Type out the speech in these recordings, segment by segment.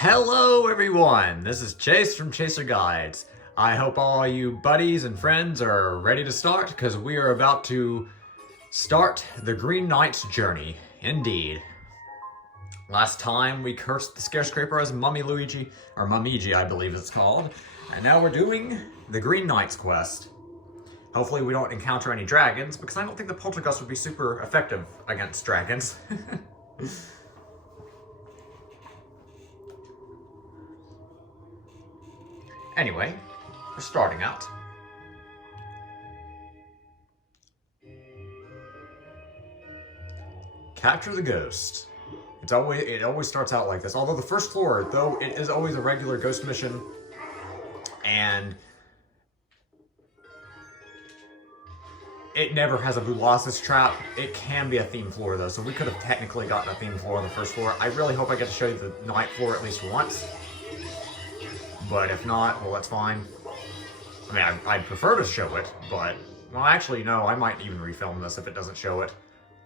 Hello everyone, this is Chase from Chaser Guides. I hope all you buddies and friends are ready to start because we are about to start the Green Knight's journey, indeed. Last time we cursed the Scarescraper as Mummy Luigi, or Mumigi I believe it's called, and now we're doing the Green Knight's quest. Hopefully we don't encounter any dragons because I don't think the poltergust would be super effective against dragons. Anyway, we're starting out. Capture the ghost. It always starts out like this. Although the first floor, though, it is always a regular ghost mission, and it never has a Boolossus trap. It can be a theme floor though, so we could have technically gotten a theme floor on the first floor. I really hope I get to show you the night floor at least once. But if not, well, that's fine. I mean, I'd prefer to show it, but... Well, actually, no, I might even refilm this if it doesn't show it.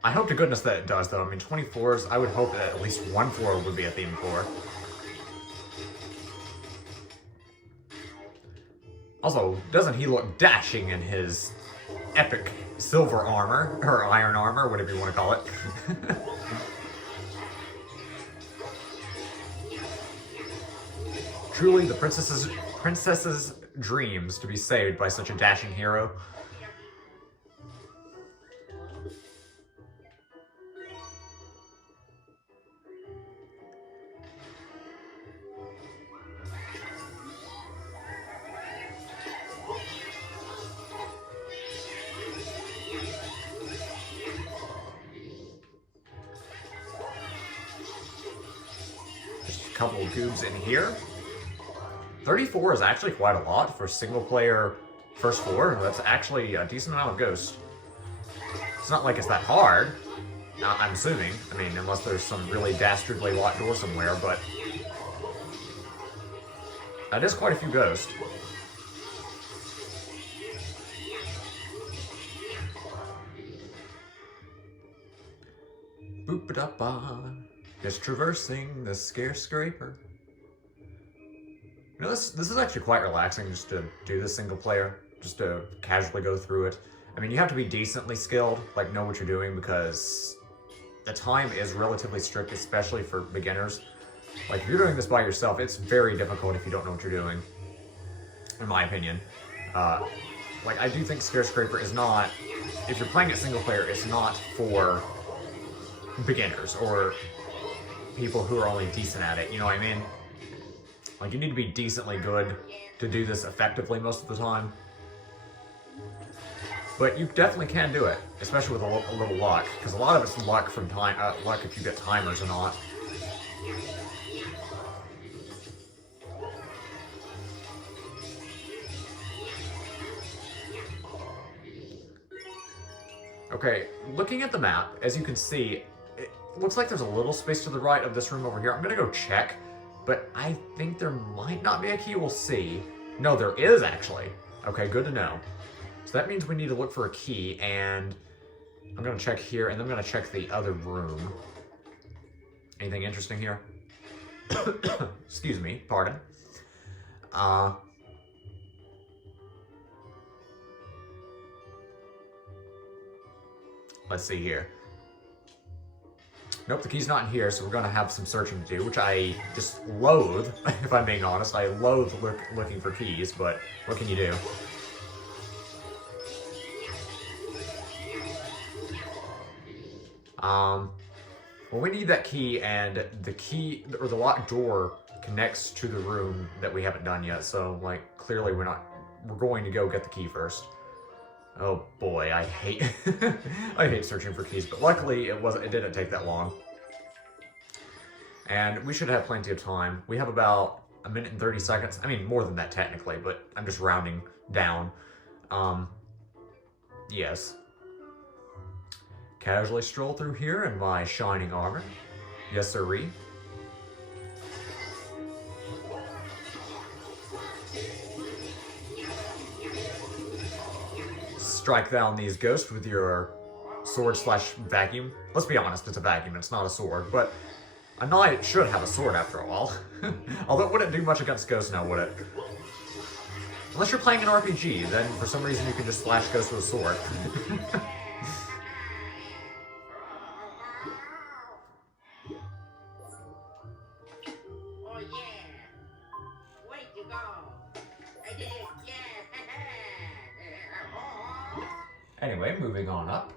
I hope to goodness that it does, though. I mean, 20 floors, I would hope that at least one floor would be a theme floor. Also, doesn't he look dashing in his epic silver armor, or iron armor, whatever you want to call it. Truly the princess's dreams to be saved by such a dashing hero. Just a couple of goobs in here. 34 is actually quite a lot for single-player first floor. That's actually a decent amount of ghosts. It's not like it's that hard, I'm assuming. I mean, unless there's some really dastardly locked door somewhere, but... that is quite a few ghosts. Boop-a-da-ba. Just traversing the Scarescraper. You know, this is actually quite relaxing just to do this single player, just to casually go through it. I mean, you have to be decently skilled, like know what you're doing, because the time is relatively strict, especially for beginners. Like, if you're doing this by yourself, it's very difficult if you don't know what you're doing, in my opinion. Like, I do think Scarescraper is not, if you're playing it single player, it's not for beginners or people who are only decent at it, you know what I mean? Like, you need to be decently good to do this effectively most of the time. But you definitely can do it, especially with a little luck, because a lot of it's luck from luck if you get timers or not. Okay, looking at the map, as you can see, it looks like there's a little space to the right of this room over here. I'm gonna go check. But I think there might not be a key, we'll see. No, there is actually. Okay, good to know. So that means we need to look for a key, and I'm gonna check here, and then I'm gonna check the other room. Anything interesting here? Excuse me, pardon. Let's see here. Nope, the key's not in here, so we're going to have some searching to do, which I just loathe, if I'm being honest. I loathe looking for keys, but what can you do? Well, we need that key, and the key, or the locked door, connects to the room that we haven't done yet, so, like, clearly we're going to go get the key first. Oh boy, I hate I hate searching for keys, but luckily it didn't take that long. And we should have plenty of time. We have about 1 minute and 30 seconds. I mean, more than that technically, but I'm just rounding down. Yes. Casually stroll through here in my shining armor. Yes, sirree. Strike down these ghosts with your sword slash vacuum. Let's be honest, it's a vacuum, it's not a sword, but A knight should have a sword after all. Although it wouldn't do much against ghosts now, would it? Unless you're playing an RPG, then for some reason you can just slash ghosts with a sword. Anyway, moving on up.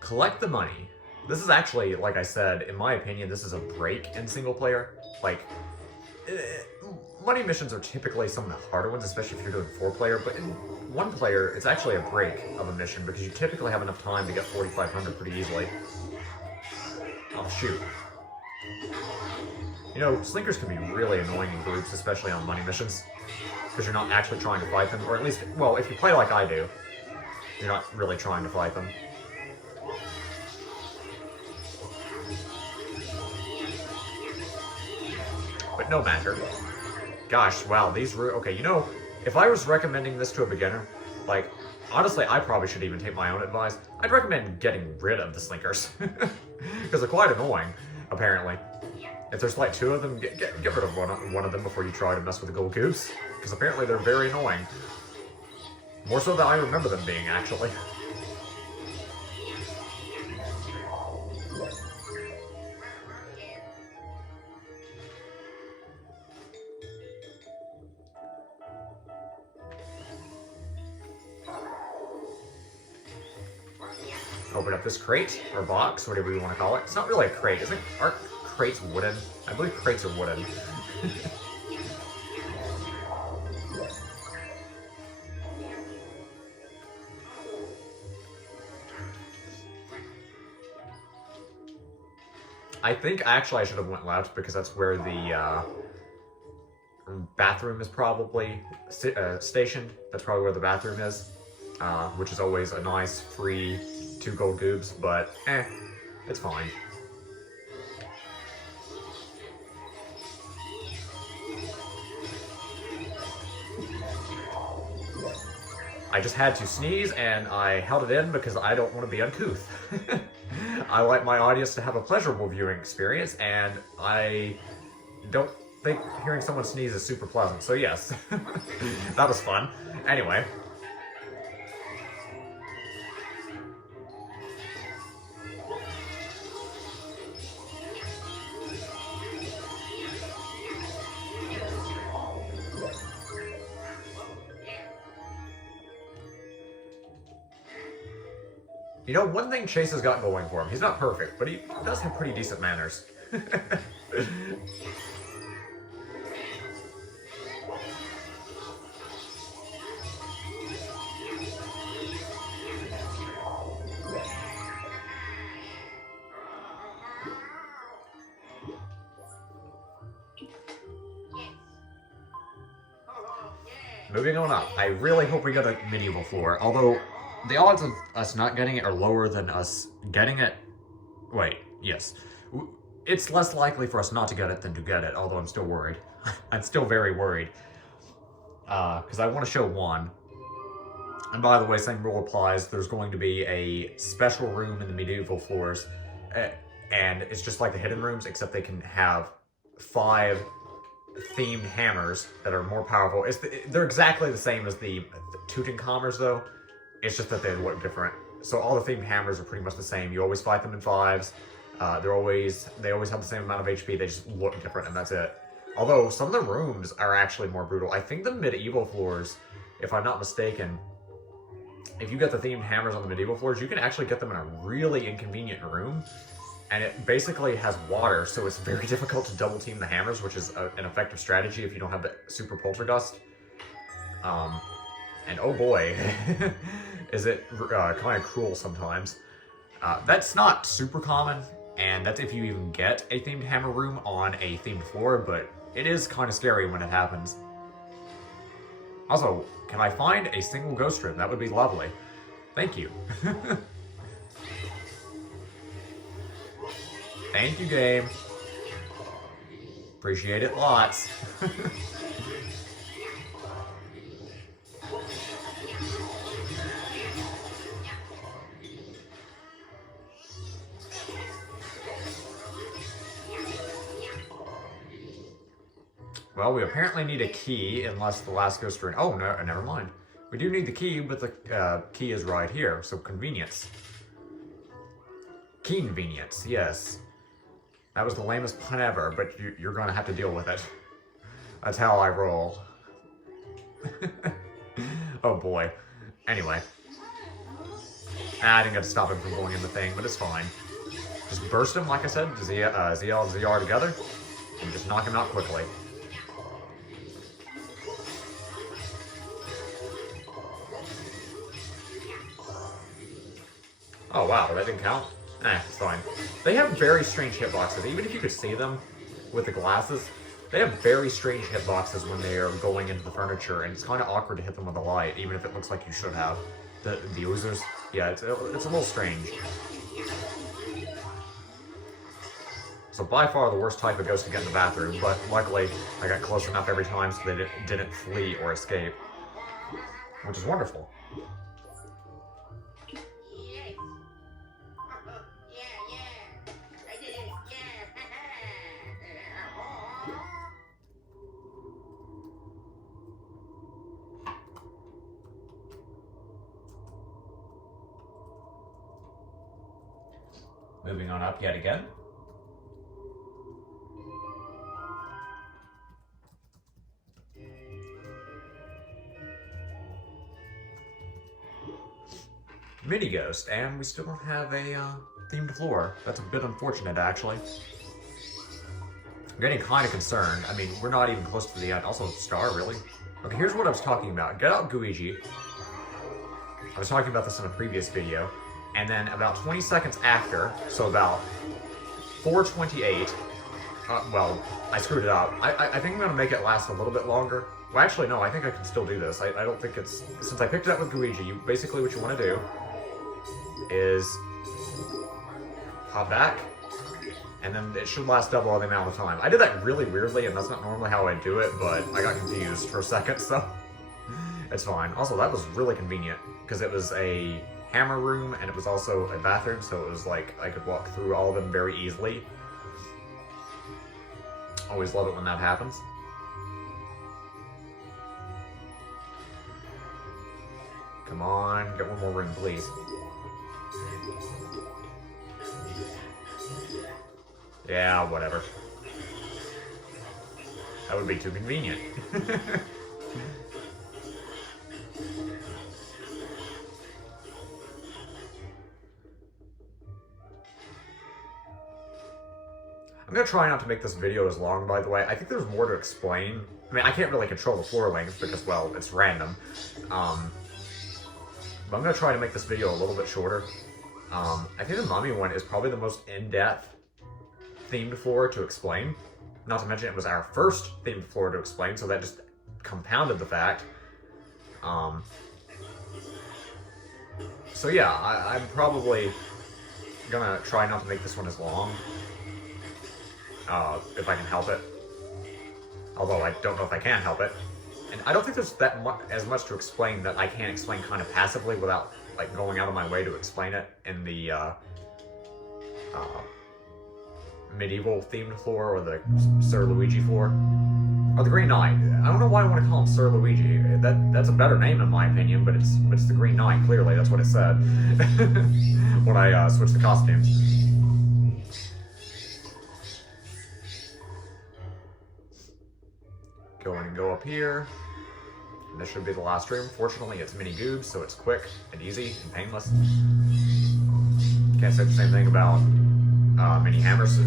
Collect the money. This is actually, like I said, in my opinion, this is a break in single player. Like, money missions are typically some of the harder ones, especially if you're doing 4-player, but in 1-player, it's actually a break of a mission because you typically have enough time to get 4,500 pretty easily. Oh, shoot. You know, slinkers can be really annoying in groups, especially on money missions, because you're not actually trying to fight them, or at least, well, if you play like I do, you're not really trying to fight them. But no matter. Gosh, wow, these okay, you know, if I was recommending this to a beginner, like, honestly, I probably should even take my own advice. I'd recommend getting rid of the slinkers. Because they're quite annoying, apparently. If there's like 2 of them, get rid of one of them before you try to mess with the gold goose. Because apparently they're very annoying. More so than I remember them being, actually. Open up this crate, or box, whatever you want to call it. It's not really a crate, aren't crates wooden? I believe crates are wooden. I think actually I should have went left because that's where the bathroom is probably stationed. That's probably where the bathroom is, which is always a nice free 2 gold goobs, but it's fine. I just had to sneeze and I held it in because I don't want to be uncouth. I like my audience to have a pleasurable viewing experience, and I don't think hearing someone sneeze is super pleasant, so yes. That was fun. Anyway. You know, one thing Chase has got going for him, he's not perfect, but he does have pretty decent manners. Moving on up, I really hope we get a medieval floor, although the odds of us not getting it are lower than us getting it. Wait, yes. It's less likely for us not to get it than to get it, although I'm still worried. I'm still very worried. Because I want to show one. And by the way, same rule applies. There's going to be a special room in the medieval floors. And it's just like the hidden rooms, except they can have 5 themed hammers that are more powerful. They're exactly the same as the Tutankhamers, though. It's just that they look different. So all the themed hammers are pretty much the same. You always fight them in 5s. They always have the same amount of HP. They just look different, and that's it. Although some of the rooms are actually more brutal. I think the medieval floors, if I'm not mistaken, if you get the themed hammers on the medieval floors, you can actually get them in a really inconvenient room. And it basically has water, so it's very difficult to double team the hammers, which is an effective strategy if you don't have the super poltergust. And oh boy, is it kind of cruel sometimes. That's not super common, and that's if you even get a themed hammer room on a themed floor, but it is kind of scary when it happens. Also, can I find a single ghost room? That would be lovely. Thank you. Thank you, game. Appreciate it lots. Well, we apparently need a key unless the last goes through. Oh, no, never mind. We do need the key, but the key is right here, so convenience. Key convenience, yes. That was the lamest pun ever, but you're gonna have to deal with it. That's how I roll. Oh boy. Anyway. I didn't get to stop him from going in the thing, but it's fine. Just burst him, like I said, ZL and ZR together, and just knock him out quickly. Oh wow, that didn't count? It's fine. They have very strange hitboxes, even if you could see them with the glasses. They have very strange hitboxes when they are going into the furniture, and it's kind of awkward to hit them with a light, even if it looks like you should have. The users, yeah, it's a little strange. So by far the worst type of ghost to get in the bathroom, but luckily I got close enough every time so they didn't flee or escape, which is wonderful. Moving on up yet again. Mini ghost, and we still don't have a themed floor. That's a bit unfortunate, actually. I'm getting kind of concerned. I mean, we're not even close to the end. Also, star, really? Okay, here's what I was talking about. Get out Luigi. I was talking about this in a previous video. And then about 20 seconds after, so about 4:28, well, I screwed it up. I think I'm going to make it last a little bit longer. Well, actually, no, I think I can still do this. I don't think it's... Since I picked it up with Luigi, basically what you want to do is hop back, and then it should last double the amount of time. I did that really weirdly, and that's not normally how I do it, but I got confused for a second, so it's fine. Also, that was really convenient, because it was a hammer room, and it was also a bathroom, so it was like I could walk through all of them very easily. Always love it when that happens. Come on, get one more room, please. Yeah, whatever. That would be too convenient. I'm gonna try not to make this video as long, by the way. I think there's more to explain. I mean, I can't really control the floor length because, well, it's random. But I'm gonna try to make this video a little bit shorter. I think the mummy one is probably the most in-depth themed floor to explain. Not to mention it was our first themed floor to explain, so that just compounded the fact. So yeah, I'm probably gonna try not to make this one as long. If I can help it. Although I don't know if I can help it. And I don't think there's as much to explain that I can't explain kind of passively without like going out of my way to explain it in the medieval themed floor or the Sir Luigi floor. Or the Green Knight. I don't know why I want to call him Sir Luigi. That's a better name in my opinion, but it's the Green Knight, clearly, that's what it said. When I switched the costumes. Go in and go up here. And this should be the last room. Fortunately, it's mini goobs, so it's quick and easy and painless. Can't say the same thing about mini hammers.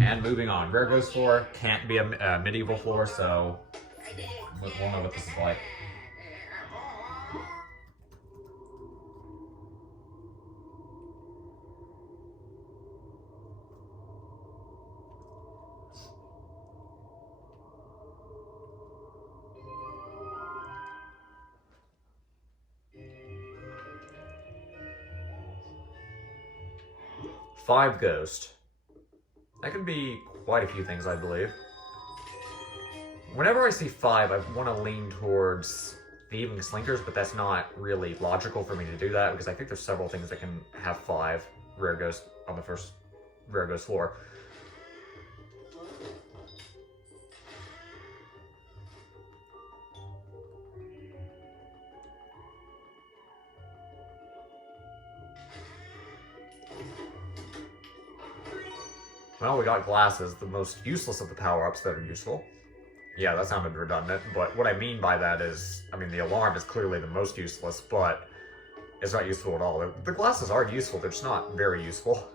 And moving on. Rare Ghost floor can't be a medieval floor, so we'll know what this is like. 5 ghost. That could be quite a few things, I believe. Whenever I see 5, I want to lean towards thieving slinkers, but that's not really logical for me to do that because I think there's several things that can have 5 rare ghosts on the first rare ghost floor. Well, we got glasses, the most useless of the power-ups that are useful. Yeah, that sounded redundant, but what I mean by that is, I mean, the alarm is clearly the most useless, but it's not useful at all. The glasses are useful, they're just not very useful.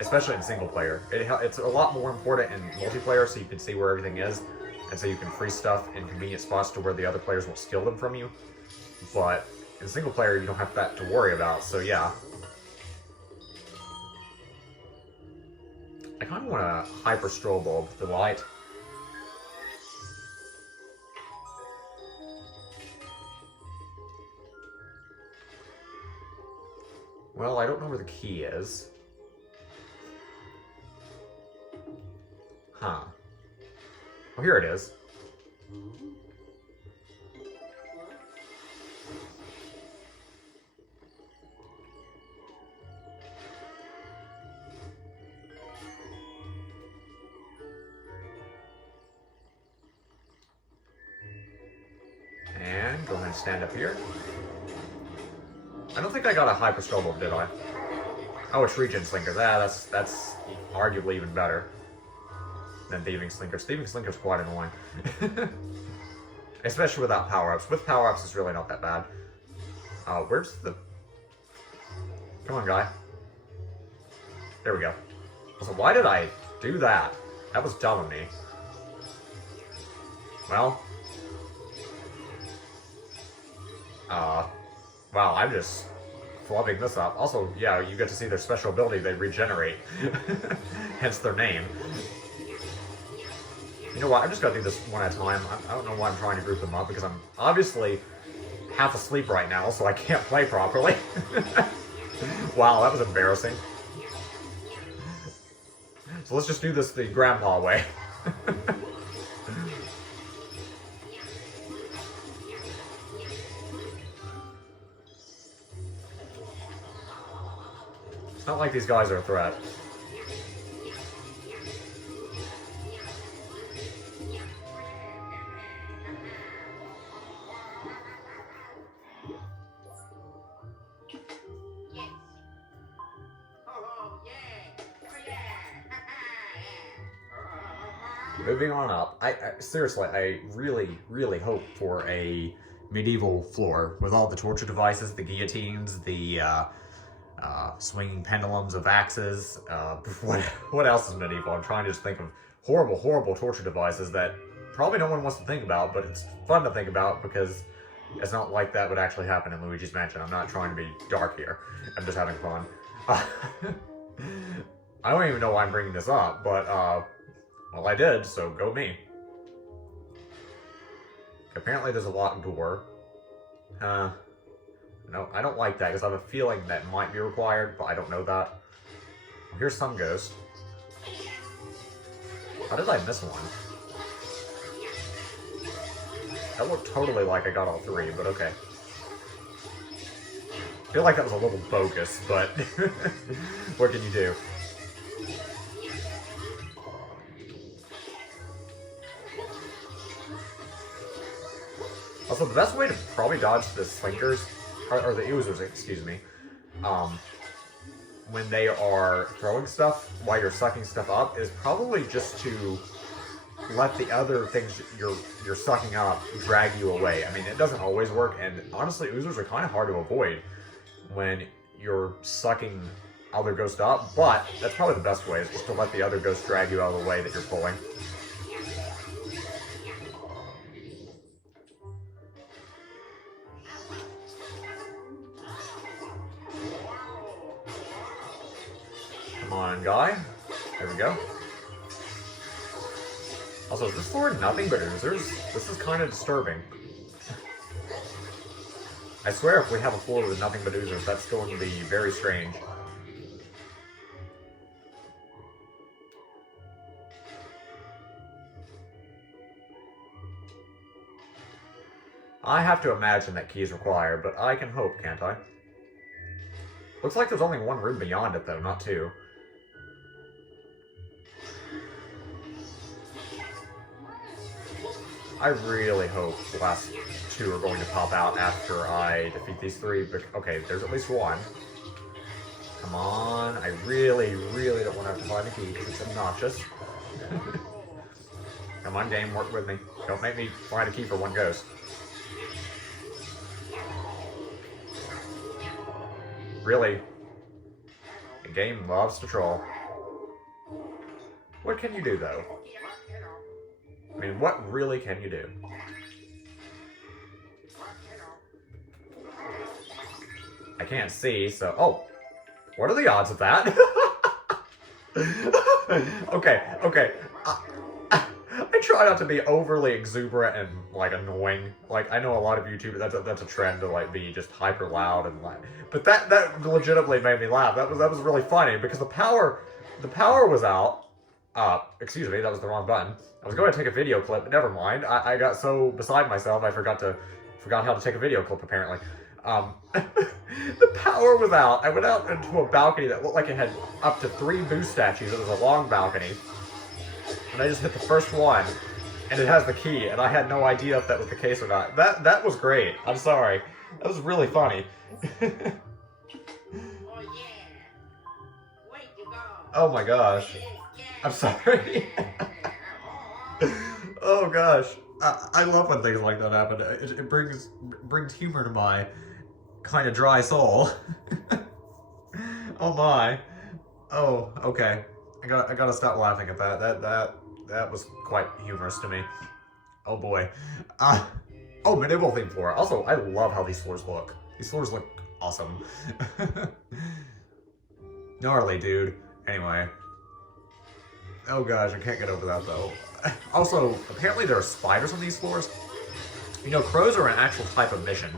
Especially in single player. It's a lot more important in multiplayer, so you can see where everything is, and so you can free stuff in convenient spots to where the other players won't steal them from you. But in single player, you don't have that to worry about, so yeah. I kind of want a hyper strobe bulb for the light. Well, I don't know where the key is. Huh. Oh, here it is. And go ahead and stand up here. I don't think I got a hyper strobe, did I? Oh, it's regen slinkers. That's arguably even better than thieving slinkers. Thieving slinkers quite annoying. Especially without power-ups. With power-ups, it's really not that bad. Where's the... Come on, guy. There we go. So why did I do that? That was dumb of me. Well... wow, I'm just flubbing this up. Also, yeah, you get to see their special ability, they regenerate. Hence their name. You know what, I'm just gonna do this one at a time. I don't know why I'm trying to group them up, because I'm obviously half asleep right now, so I can't play properly. Wow, that was embarrassing. So let's just do this the grandpa way. It's not like these guys are a threat. Moving on up, I seriously, I really hope for a medieval floor with all the torture devices, the guillotines, the swinging pendulums of axes. What else is medieval? I'm trying to just think of horrible torture devices that probably no one wants to think about, but it's fun to think about because it's not like that would actually happen in Luigi's Mansion. I'm not trying to be dark here. I'm just having fun. I don't even know why I'm bringing this up, but well, I did, so go me. Apparently there's a locked door. No, I don't like that, because I have a feeling that might be required, but I don't know that. Well, here's some ghost. How did I miss one? That looked totally like I got all 3, but okay. I feel like that was a little bogus, but what can you do? Also, the best way to probably dodge the slinkers, or the oozers, excuse me, when they are throwing stuff while you're sucking stuff up, is probably just to let the other things you're sucking up drag you away. I mean, it doesn't always work, and honestly, oozers are kind of hard to avoid when you're sucking other ghosts up, but that's probably the best way, is just to let the other ghosts drag you out of the way that you're pulling. Come on, guy. There we go. Also, is this floor nothing but oozers? This is kind of disturbing. I swear if we have a floor with nothing but oozers, that's going to be very strange. I have to imagine that key is required, but I can hope, can't I? Looks like there's only one room beyond it, though, not two. I really hope the last two are going to pop out after I defeat these three. But okay, there's at least one. Come on. I really, really don't want to have to find a key because it's obnoxious. Come on, game, work with me. Don't make me find a key for one ghost. Really? The game loves to troll. What can you do, though? I mean, what really can you do? I can't see, so... Oh! What are the odds of that? Okay. I try not to be overly exuberant and, like, annoying. Like, I know a lot of YouTubers, that's a trend to, like, be just hyper loud and, like... But that legitimately made me laugh. That was really funny, because the power was out. Excuse me, that was the wrong button. I was going to take a video clip, but never mind. I got so beside myself, I forgot how to take a video clip, apparently. The power was out. I went out into a balcony that looked like it had up to 3 Boo statues. It was a long balcony. And I just hit the first one, and it has the key, and I had no idea if that was the case or not. That was great. I'm sorry. That was really funny. Oh my gosh. I'm sorry. Oh gosh. I love when things like that happen. It brings humor to my kind of dry soul. Oh my. Oh, okay. I gotta stop laughing at that. That was quite humorous to me. Oh boy. Oh, medieval theme floor. Also, I love how these floors look. These floors look awesome. Gnarly, dude. Anyway. Oh gosh, I can't get over that though. Also, apparently there are spiders on these floors. You know, crows are an actual type of mission.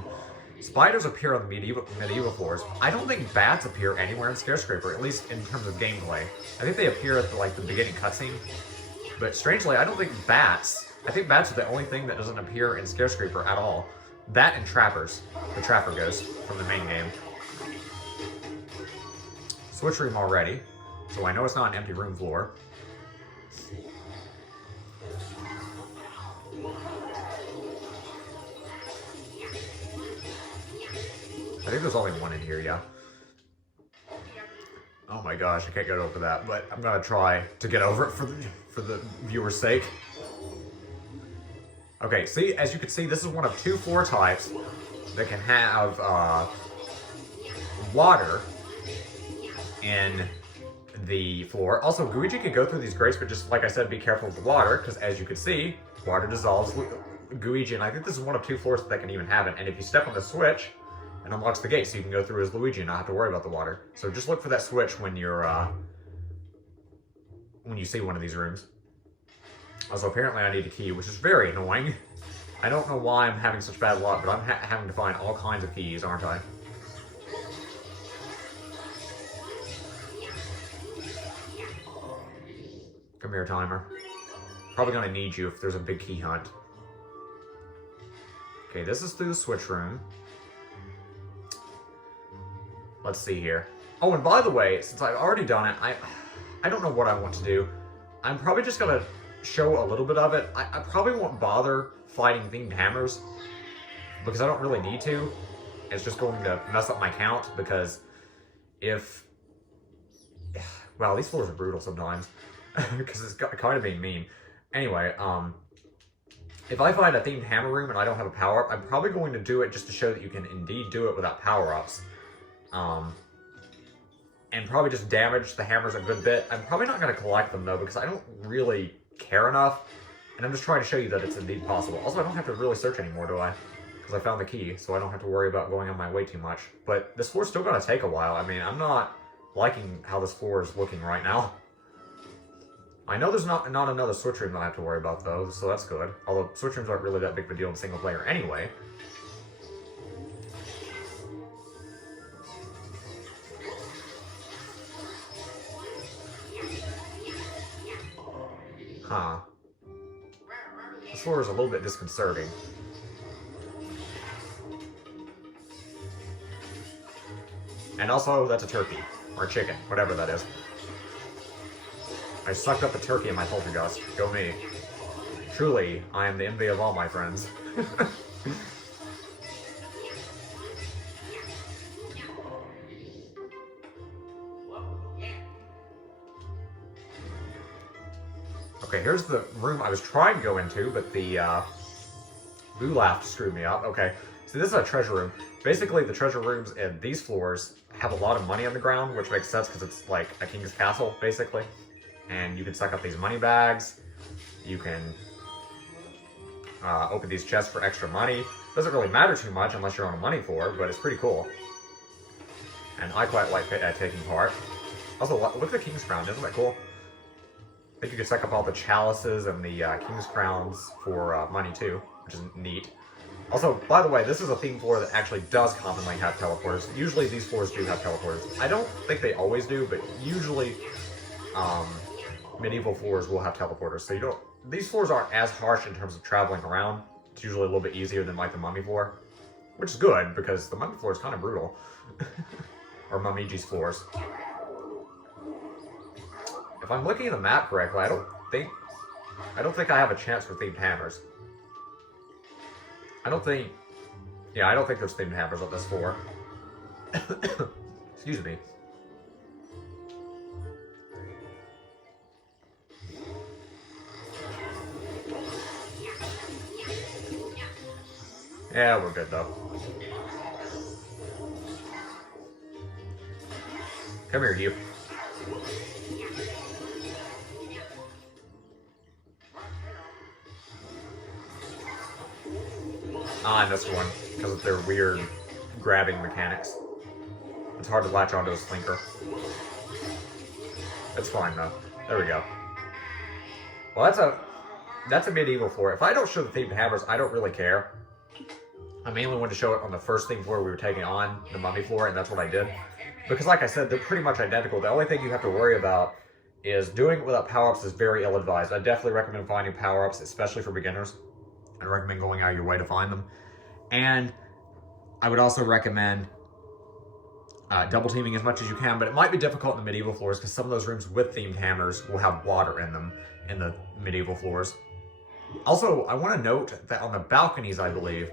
Spiders appear on the medieval floors. I don't think bats appear anywhere in Scarescraper, at least in terms of gameplay. I think they appear at the beginning cutscene. But strangely, I don't think bats. I think bats are the only thing that doesn't appear in Scarescraper at all. That and trappers. The trapper ghost from the main game. Switch room already. So I know it's not an empty room floor. I think there's only one in here, yeah. Oh my gosh, I can't get over that, but I'm gonna try to get over it for the viewer's sake. Okay, see, as you can see, this is one of 2 floor types that can have water in the floor. Also, Luigi can go through these grates, but just like I said, be careful with the water, because as you can see, water dissolves Luigi, and I think this is one of 2 floors that can even have it. And if you step on the switch, it unlocks the gate, so you can go through as Luigi and not have to worry about the water. So just look for that switch when you're when you see one of these rooms. Also, apparently I need a key, which is very annoying. I don't know why I'm having such bad luck, but I'm having to find all kinds of keys, aren't I? Come here, timer. Probably gonna need you if there's a big key hunt. Okay, this is through the switch room. Let's see here. Oh, and by the way, since I've already done it, I don't know what I want to do. I'm probably just gonna show a little bit of it. I probably won't bother fighting themed hammers because I don't really need to. It's just going to mess up my count because if... Wow, these floors are brutal sometimes because it's kind of being mean. Anyway, if I find a themed hammer room and I don't have a power-up, I'm probably going to do it just to show that you can indeed do it without power-ups. And probably just damage the hammers a good bit. I'm probably not going to collect them though because I don't really care enough. And I'm just trying to show you that it's indeed possible. Also, I don't have to really search anymore, do I? Because I found the key, so I don't have to worry about going on my way too much. But this floor's still going to take a while. I mean, I'm not liking how this floor is looking right now. I know there's not another switch room that I have to worry about though, so that's good. Although switch rooms aren't really that big of a deal in single player anyway. Huh. This floor is a little bit disconcerting. And also, that's a turkey. Or a chicken. Whatever that is. I sucked up a turkey in my poltergust. Go me. Truly, I am the envy of all my friends. Okay, here's the room I was trying to go into, but the Boolossus screwed me up. Okay, so this is a treasure room. Basically, the treasure rooms in these floors have a lot of money on the ground, which makes sense because it's like a king's castle, basically. And you can suck up these money bags. You can open these chests for extra money. Doesn't really matter too much unless you're on a money floor, but it's pretty cool. And I quite like taking part. Also, look at the king's crown. Isn't that cool? I think you can suck up all the chalices and the king's crowns for money too, which is neat. Also, by the way, this is a theme floor that actually does commonly have teleporters. Usually these floors do have teleporters. I don't think they always do, but usually medieval floors will have teleporters. So you don't. These floors aren't as harsh in terms of traveling around. It's usually a little bit easier than like the mummy floor, which is good because the mummy floor is kind of brutal. Or Mumiji's floors. If I'm looking at the map correctly, I don't think I have a chance for themed hammers. I don't think there's themed hammers on this floor. Excuse me. Yeah, we're good though. Come here, you. Ah, I missed one because of their weird grabbing mechanics. It's hard to latch onto a slinker. It's fine though. There we go. Well, that's a medieval floor. If I don't show the themed hammers, I don't really care. I mainly wanted to show it on the first theme floor we were taking on, the mummy floor, and that's what I did. Because like I said, they're pretty much identical. The only thing you have to worry about is doing it without power-ups is very ill-advised. I definitely recommend finding power-ups, especially for beginners. I recommend going out of your way to find them. And I would also recommend double teaming as much as you can, but it might be difficult in the medieval floors because some of those rooms with themed hammers will have water in them in the medieval floors. Also, I want to note that on the balconies, I believe,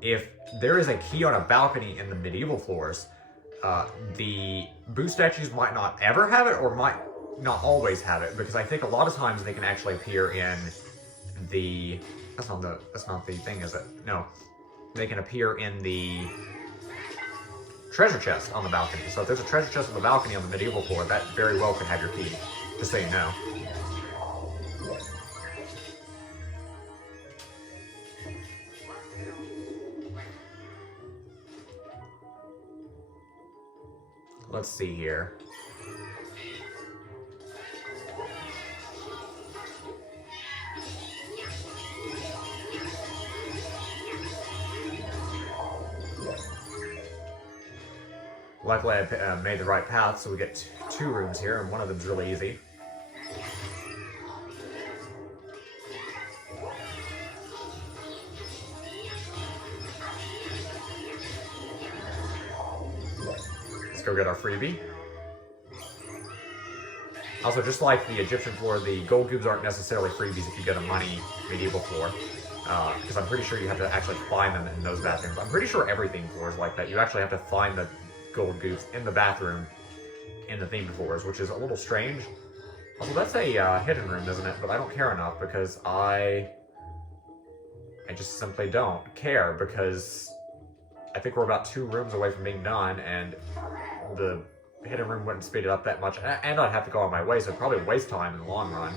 if there is a key on a balcony in the medieval floors, the Boo statues might not ever have it or might not always have it, because I think a lot of times they can actually appear in the... That's not the thing, is it? No. They can appear in the treasure chest on the balcony. So if there's a treasure chest on the balcony on the medieval floor, that very well could have your key. Just so you know. Let's see here. Luckily, I made the right path, so we get two rooms here, and one of them's really easy. Let's go get our freebie. Also, just like the Egyptian floor, the gold cubes aren't necessarily freebies if you get a money medieval floor. Because I'm pretty sure you have to actually find them in those bathrooms. I'm pretty sure everything floor is like that. You actually have to find the gold cubes in the bathroom in the themed floors, which is a little strange. Also, that's a hidden room, isn't it? But I don't care enough because I just simply don't care, because I think we're about 2 rooms away from being done, and the hidden room wouldn't speed it up that much, and I'd have to go on my way, so it'd probably waste time in the long run.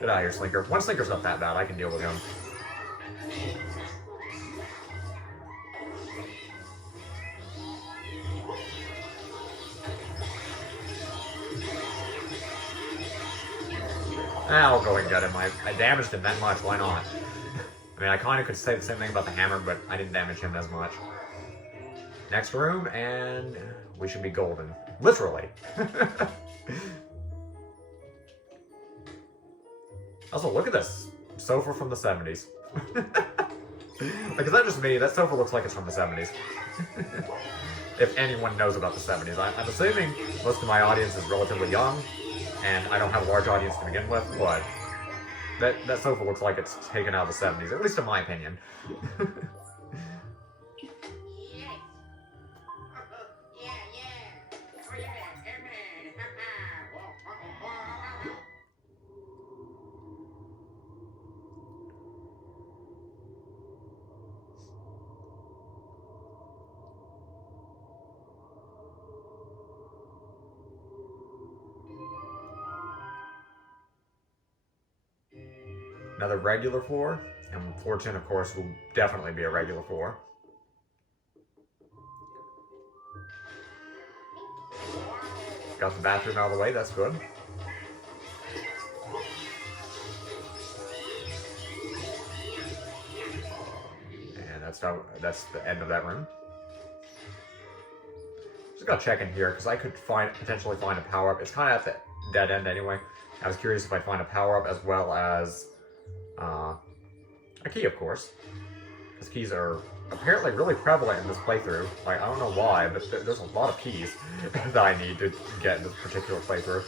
Get out of here, Slinker. One Slinker's not that bad. I can deal with him. I'll go and get him. I damaged him that much. Why not? I mean, I kind of could say the same thing about the hammer, but I didn't damage him as much. Next room, and we should be golden. Literally. Also, look at this. Sofa from the 70s. Like, is that just me? That sofa looks like it's from the 70s. If anyone knows about the 70s. I'm assuming most of my audience is relatively young, and I don't have a large audience to begin with, but that sofa looks like it's taken out of the 70s, at least in my opinion. Another regular floor, and floor 10, of course, will definitely be a regular floor. Got the bathroom out of the way, that's good. And that's the end of that room. Just gotta check in here, because I could potentially find a power-up. It's kind of at the dead end anyway. I was curious if I'd find a power-up as well as a key, of course, because keys are apparently really prevalent in this playthrough. Like, I don't know why, but there's a lot of keys that I need to get in this particular playthrough.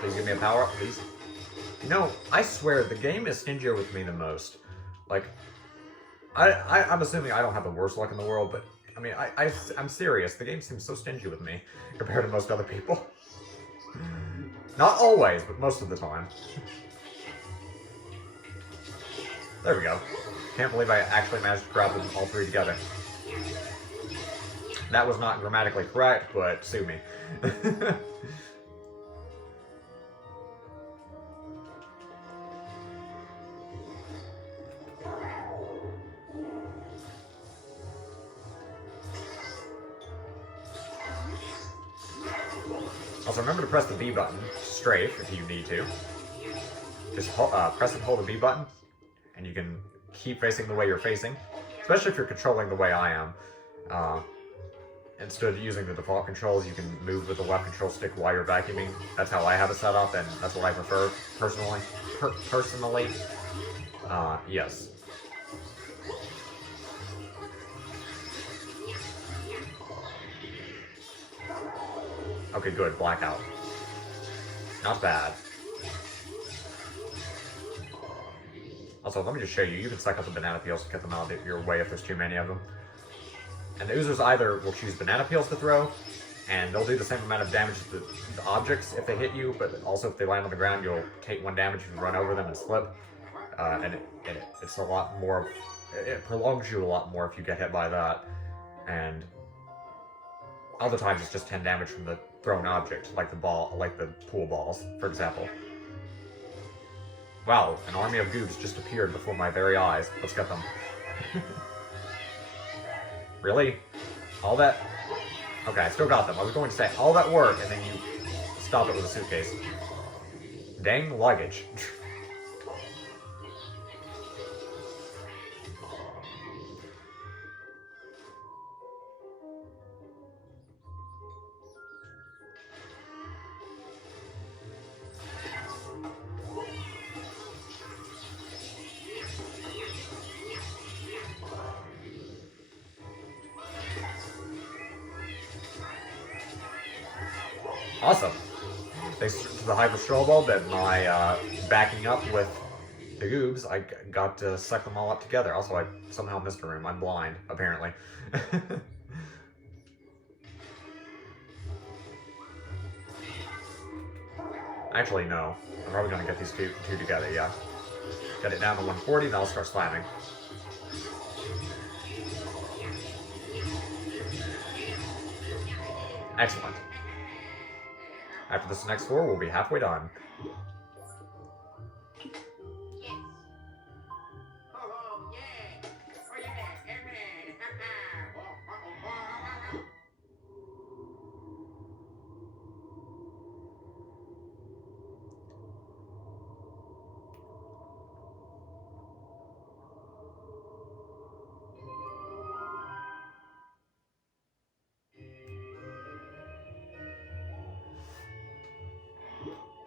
Please give me a power up, please. You know, I swear, the game is stingier with me than most. Like, I'm assuming I don't have the worst luck in the world, but, I mean, I'm serious. The game seems so stingy with me compared to most other people. Not always, but most of the time. There we go. Can't believe I actually managed to grab them all three together. That was not grammatically correct, but sue me. Also, remember to press the B button, strafe, if you need to. Just press and hold the B button, and you can keep facing the way you're facing, especially if you're controlling the way I am. Instead of using the default controls, you can move with the left control stick while you're vacuuming. That's how I have it set up, and that's what I prefer, personally. Yes. Okay, good. Blackout. Not bad. Also, let me just show you. You can suck up the banana peels to get them out of your way if there's too many of them. And the oozers either will choose banana peels to throw, and they'll do the same amount of damage to the objects if they hit you, but also if they land on the ground, you'll take 1 damage if you run over them and slip. It's a lot more, it prolongs you a lot more if you get hit by that. And other times it's just 10 damage from the thrown object, like the pool balls, for example. Wow, an army of goobs just appeared before my very eyes. Let's get them. Really? All that? Okay, I still got them. I was going to say all that work, and then you stop it with a suitcase. Dang luggage. Awesome. Thanks to the Hyper Stroll Bulb and my backing up with the goobs, I got to suck them all up together. Also, I somehow missed a room. I'm blind, apparently. Actually, no. I'm probably going to get these two together, yeah. Get it down to 140, then I'll start slamming. Excellent. After this next floor, we'll be halfway done.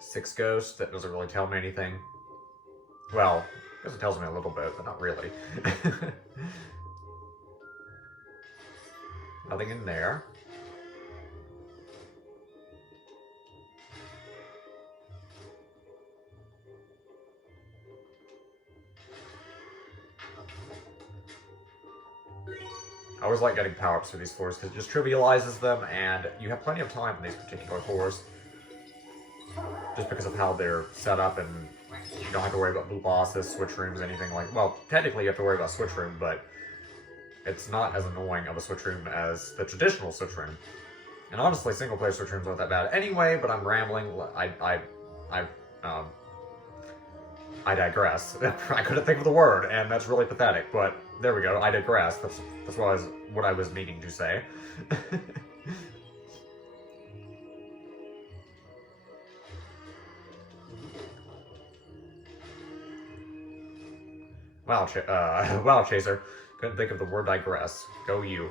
Six ghosts, that doesn't really tell me anything. Well, I guess it tells me a little bit, but not really. Nothing in there. I always like getting power-ups for these floors because it just trivializes them, and you have plenty of time in these particular floors. Just because of how they're set up, and you don't have to worry about Boolossus, switch rooms, anything like... Well, technically you have to worry about switch room, but it's not as annoying of a switch room as the traditional switch room. And honestly, single-player switch rooms aren't that bad anyway, but I'm rambling. I digress. I couldn't think of the word, and that's really pathetic, but there we go. I digress. That's what I was meaning to say. Wow, wow, Chaser. Couldn't think of the word digress. Go you.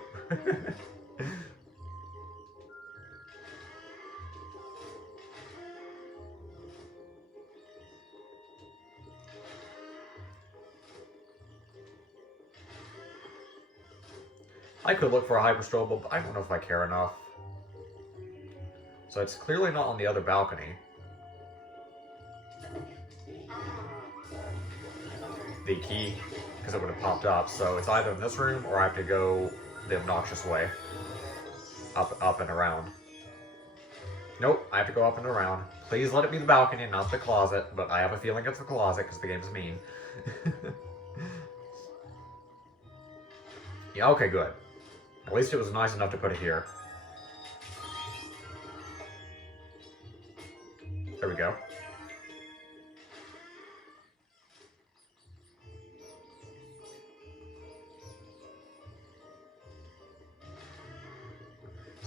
I could look for a hyperstrobe, but I don't know if I care enough. So it's clearly not on the other balcony. The key, because it would have popped up. So it's either in this room, or I have to go the obnoxious way. Up and around. Nope, I have to go up and around. Please let it be the balcony, not the closet, but I have a feeling it's the closet, because the game's mean. Yeah, okay, good. At least it was nice enough to put it here. There we go.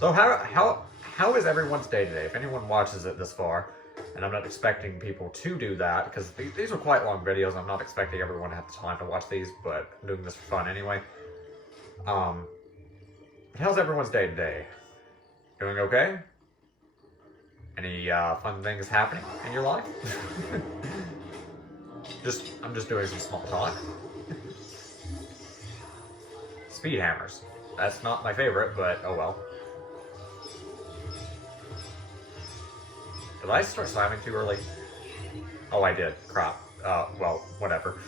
So how is everyone's day today? If anyone watches it this far, and I'm not expecting people to do that, because these are quite long videos, I'm not expecting everyone to have the time to watch these, but I'm doing this for fun anyway. How's everyone's day today? Doing okay? Any fun things happening in your life? I'm just doing some small talk. Speed hammers. That's not my favorite, but oh well. Did I start slamming too early? Oh, I did. Crap. Well, whatever.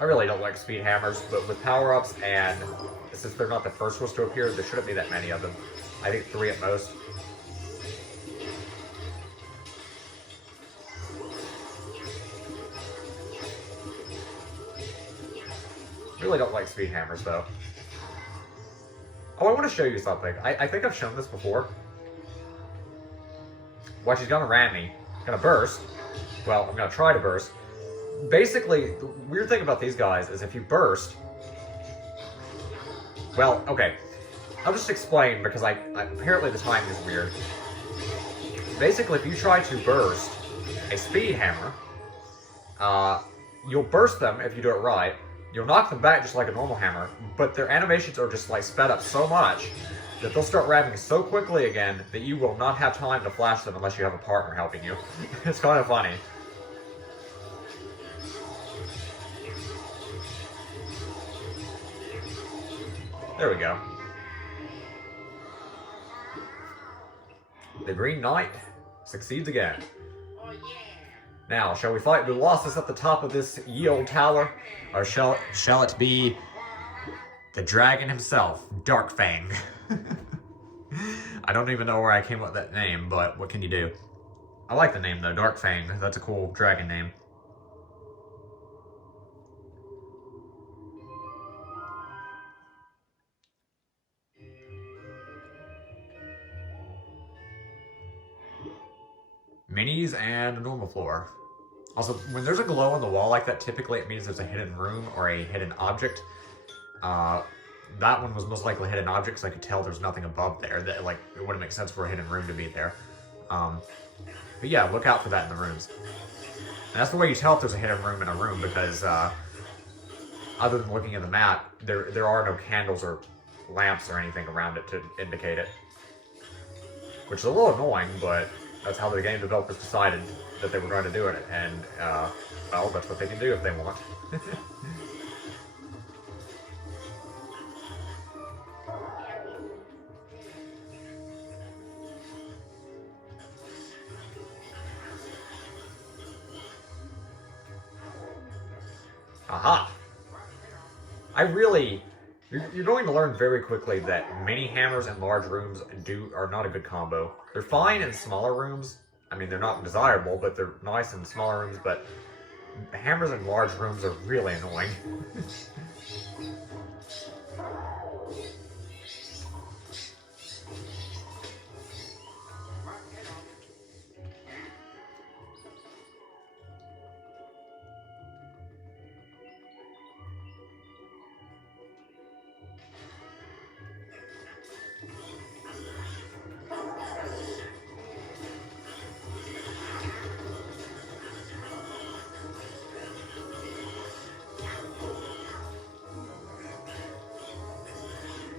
I really don't like speed hammers, but with power-ups, and since they're not the first ones to appear, there shouldn't be that many of them. I think 3 at most. Really don't like speed hammers, though. Oh, I want to show you something. I think I've shown this before. Watch, he's gonna ram me. Gonna burst. Well, I'm gonna try to burst. Basically, the weird thing about these guys is if you burst... Well, okay. I'll just explain, because apparently the timing is weird. Basically, if you try to burst a speed hammer, you'll burst them if you do it right. You'll knock them back just like a normal hammer, but their animations are just like sped up so much that they'll start ramming so quickly again that you will not have time to flash them unless you have a partner helping you. It's kind of funny. There we go. The Green Knight succeeds again. Now, shall we fight Boolossus at the top of this ye old tower? Or shall it be the dragon himself, Darkfang? I don't even know where I came up with that name, but what can you do? I like the name though, Darkfang. That's a cool dragon name. minis and a normal floor. Also, when there's a glow on the wall like that, typically it means there's a hidden room or a hidden object. That one was most likely a hidden object because I could tell there's nothing above there. That, like, it wouldn't make sense for a hidden room to be there. But yeah, look out for that in the rooms. And that's the way you tell if there's a hidden room in a room, because other than looking at the map, there are no candles or lamps or anything around it to indicate it. Which is a little annoying, but that's how the game developers decided that they were going to do it. And, well, that's what they can do if they want. Aha! You're going to learn very quickly that mini hammers in large rooms are not a good combo. They're fine in smaller rooms. I mean, they're not desirable, but they're nice in smaller rooms, but hammers in large rooms are really annoying.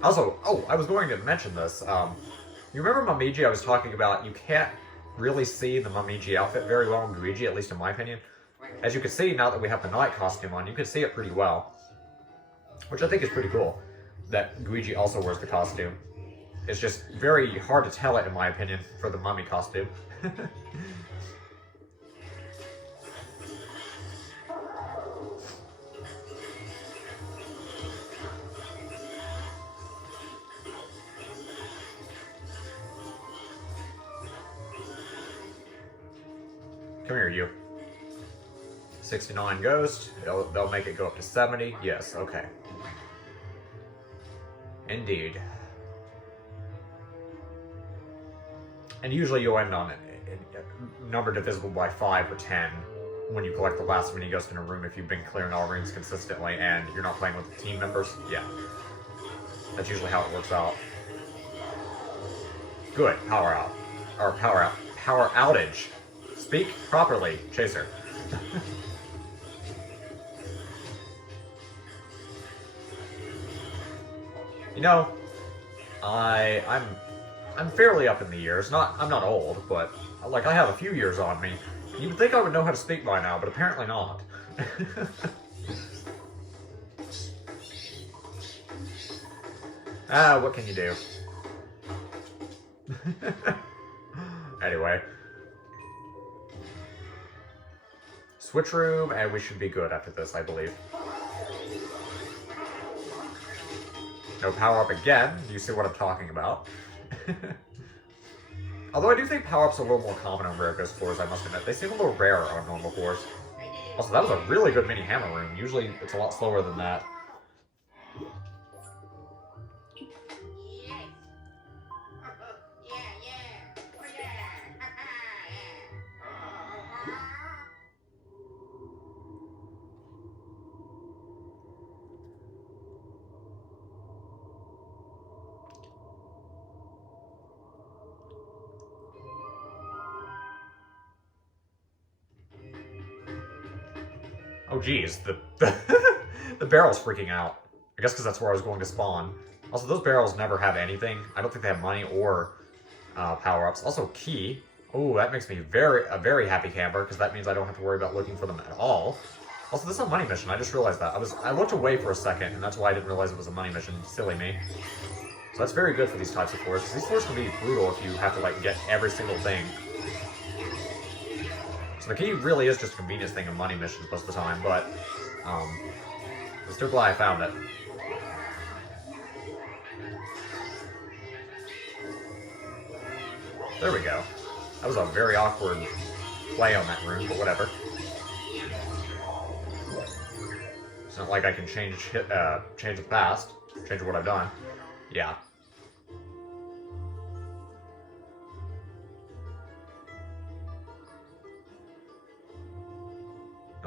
Also, I was going to mention this. You remember Momiji I was talking about? You can't really see the Momiji outfit very well in Luigi, at least in my opinion. As you can see, now that we have the night costume on, you can see it pretty well. Which I think is pretty cool, that Luigi also wears the costume. It's just very hard to tell it, in my opinion, for the mummy costume. Come here, you. 69 ghost. They'll make it go up to 70. Yes, okay. Indeed. And usually you'll end on a number divisible by 5 or 10 when you collect the last mini ghost in a room if you've been clearing all rooms consistently and you're not playing with the team members. Yeah. That's usually how it works out. Good. Power out. Or power out. Power outage. Speak properly, Chaser. You know, I'm fairly up in the years. I'm not old, but like I have a few years on me. You would think I would know how to speak by now, but apparently not. What can you do? Anyway. Switch room, and we should be good after this, I believe. No power-up again. Do you see what I'm talking about? Although I do think power-ups are a little more common on rare ghost floors, I must admit. They seem a little rarer on normal floors. Also, that was a really good mini hammer room. Usually, it's a lot slower than that. Oh geez, the barrel's freaking out. I guess because that's where I was going to spawn. Also, those barrels never have anything. I don't think they have money or power-ups. Also, key. Oh, that makes me a very happy camper, because that means I don't have to worry about looking for them at all. Also, this is a money mission. I just realized that. I looked away for a second, and that's why I didn't realize it was a money mission. Silly me. So that's very good for these types of floors, because these floors can be brutal if you have to, like, get every single thing. So the key really is just a convenience thing in money missions most of the time, but I'm still glad I found it. There we go. That was a very awkward play on that room, but whatever. It's not like I can change the past, change what I've done. Yeah.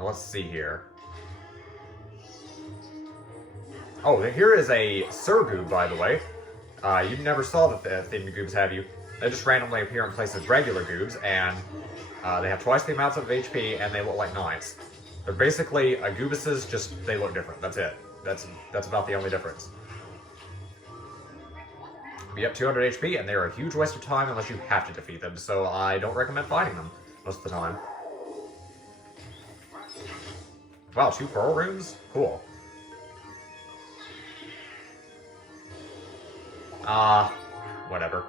Now let's see here. Oh, here is a Surgoob, by the way. You never saw that the themed goobs have you. They just randomly appear in place of regular goobs, and they have twice the amounts of HP, and they look like knights. They're basically goobuses, just they look different. That's it. That's about the only difference. You have 200 HP, and they're a huge waste of time unless you have to defeat them, so I don't recommend fighting them most of the time. Wow, 2 pearl rooms? Cool. Whatever.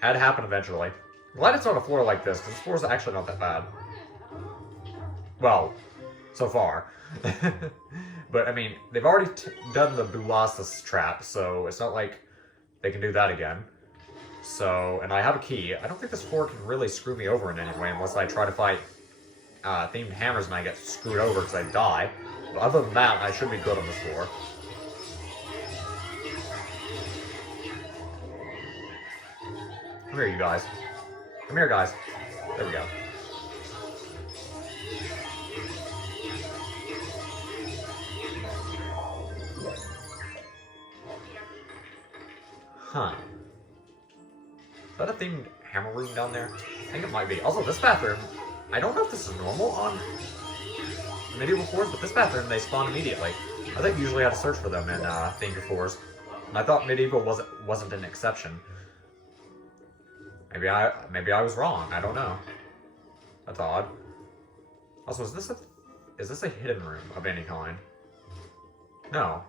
Had to happen eventually. Glad it's on a floor like this, because this floor is actually not that bad. Well, so far. But, I mean, they've already done the Boolossus trap, so it's not like they can do that again. So, and I have a key. I don't think this floor can really screw me over in any way unless I try to fight themed hammers and I get screwed over because I die. But other than that, I should be good on this floor. Come here, you guys. Come here, guys. There we go. Huh. Is that a themed hammer room down there? I think it might be. Also, this bathroom, I don't know if this is normal on medieval floors, but this bathroom, they spawn immediately. I think you usually had to search for them in themed floors. And I thought medieval wasn't an exception. Maybe I was wrong. I don't know. That's odd. Also, is this a hidden room of any kind? No.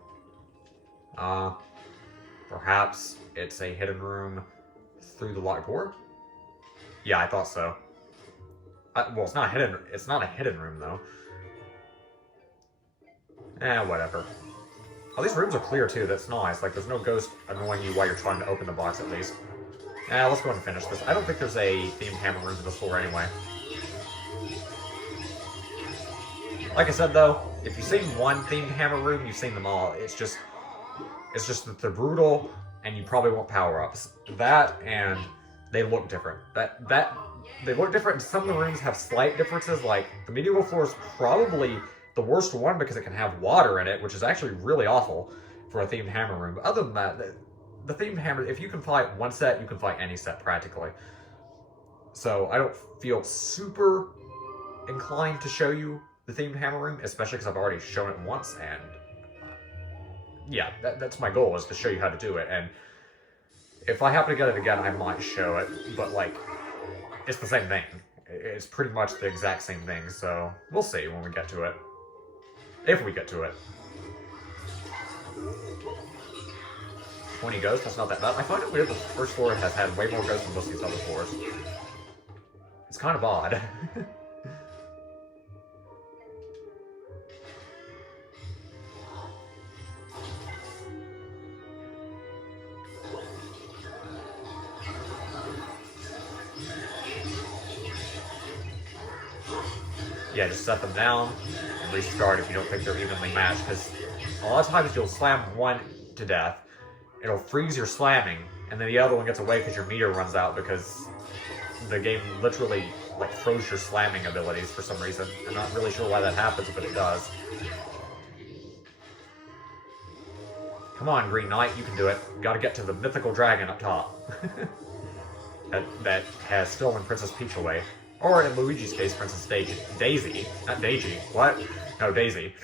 Perhaps it's a hidden room through the locked door? Yeah, I thought so. Well, it's not hidden. It's not a hidden room though. Whatever. Oh, these rooms are clear too. That's nice. Like, there's no ghost annoying you while you're trying to open the box at least. Let's go ahead and finish this. I don't think there's a themed hammer room in this floor anyway. Like I said though, if you've seen one themed hammer room, you've seen them all. It's just that they're brutal, and you probably want power-ups. That, and they look different. They look different, and some of the rooms have slight differences, like, the medieval floor is probably the worst one because it can have water in it, which is actually really awful for a themed hammer room. But other than that, the themed hammer, if you can fight one set, you can fight any set, practically. So, I don't feel super inclined to show you the themed hammer room, especially because I've already shown it once, and yeah, that's my goal, is to show you how to do it, and if I happen to get it again, I might show it, but, like, it's the same thing. It's pretty much the exact same thing, so we'll see when we get to it. If we get to it. 20 ghosts, that's not that bad. I find it weird that the first floor has had way more ghosts than most of these other floors. It's kind of odd. Yeah, just set them down and restart if you don't think they're evenly matched, because a lot of times you'll slam one to death, it'll freeze your slamming, and then the other one gets away because your meter runs out because the game literally, like, froze your slamming abilities for some reason. I'm not really sure why that happens, but it does. Come on, Green Knight, you can do it. You gotta get to the mythical dragon up top. that has stolen Princess Peach away. Or in Luigi's case, Princess Daisy. Not Daisy. What? No, Daisy.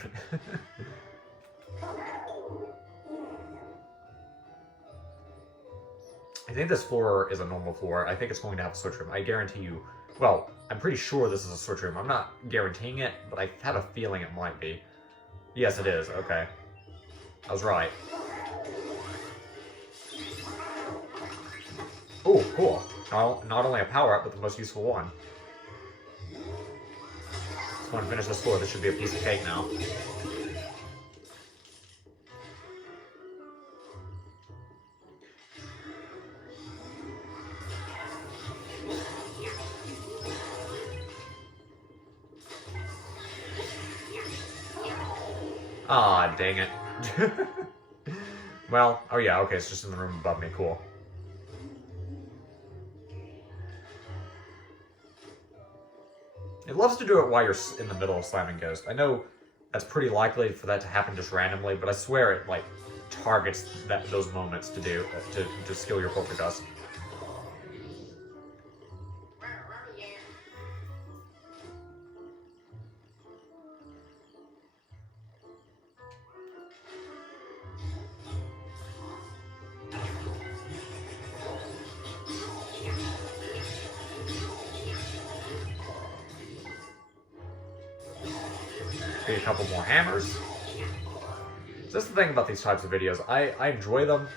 I think this floor is a normal floor. I think it's going to have a switch room. I guarantee you. Well, I'm pretty sure this is a switch room. I'm not guaranteeing it, but I have a feeling it might be. Yes, it is. Okay. I was right. Oh, cool. Not only a power-up, but the most useful one. Let's go and finish this floor. This should be a piece of cake now. Ah, dang it. Well, oh yeah, okay, it's just in the room above me. Cool. It loves to do it while you're in the middle of slamming Ghost. I know that's pretty likely for that to happen just randomly, but I swear it like targets those moments to to skill your polka dust. A couple more hammers. So that's the thing about these types of videos. I enjoy them,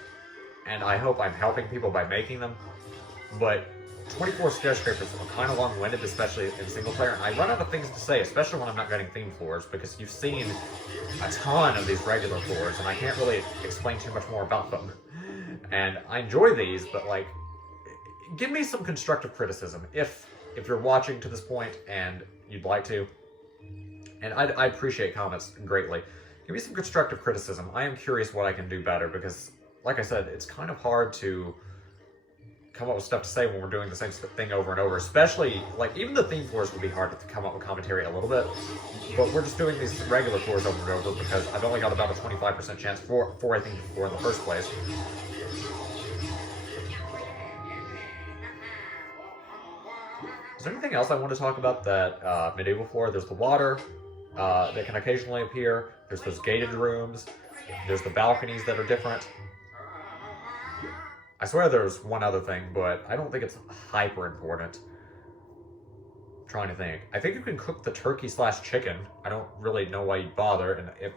and I hope I'm helping people by making them, but 24 Scarescrapers are kind of long-winded, especially in single player, and I run out of things to say, especially when I'm not getting theme floors, because you've seen a ton of these regular floors, and I can't really explain too much more about them. And I enjoy these, but like, give me some constructive criticism if you're watching to this point and you'd like to. And I appreciate comments greatly. Give me some constructive criticism. I am curious what I can do better because, like I said, it's kind of hard to come up with stuff to say when we're doing the same thing over and over. Especially, like, even the theme floors would be hard to come up with commentary a little bit. But we're just doing these regular floors over and over because I've only got about a 25% chance for I think floor in the first place. Is there anything else I want to talk about that medieval floor? There's the water. That can occasionally appear. There's those gated rooms. There's the balconies that are different. I swear there's one other thing, but I don't think it's hyper important. I'm trying to think. I think you can cook the turkey/chicken. I don't really know why you'd bother. And if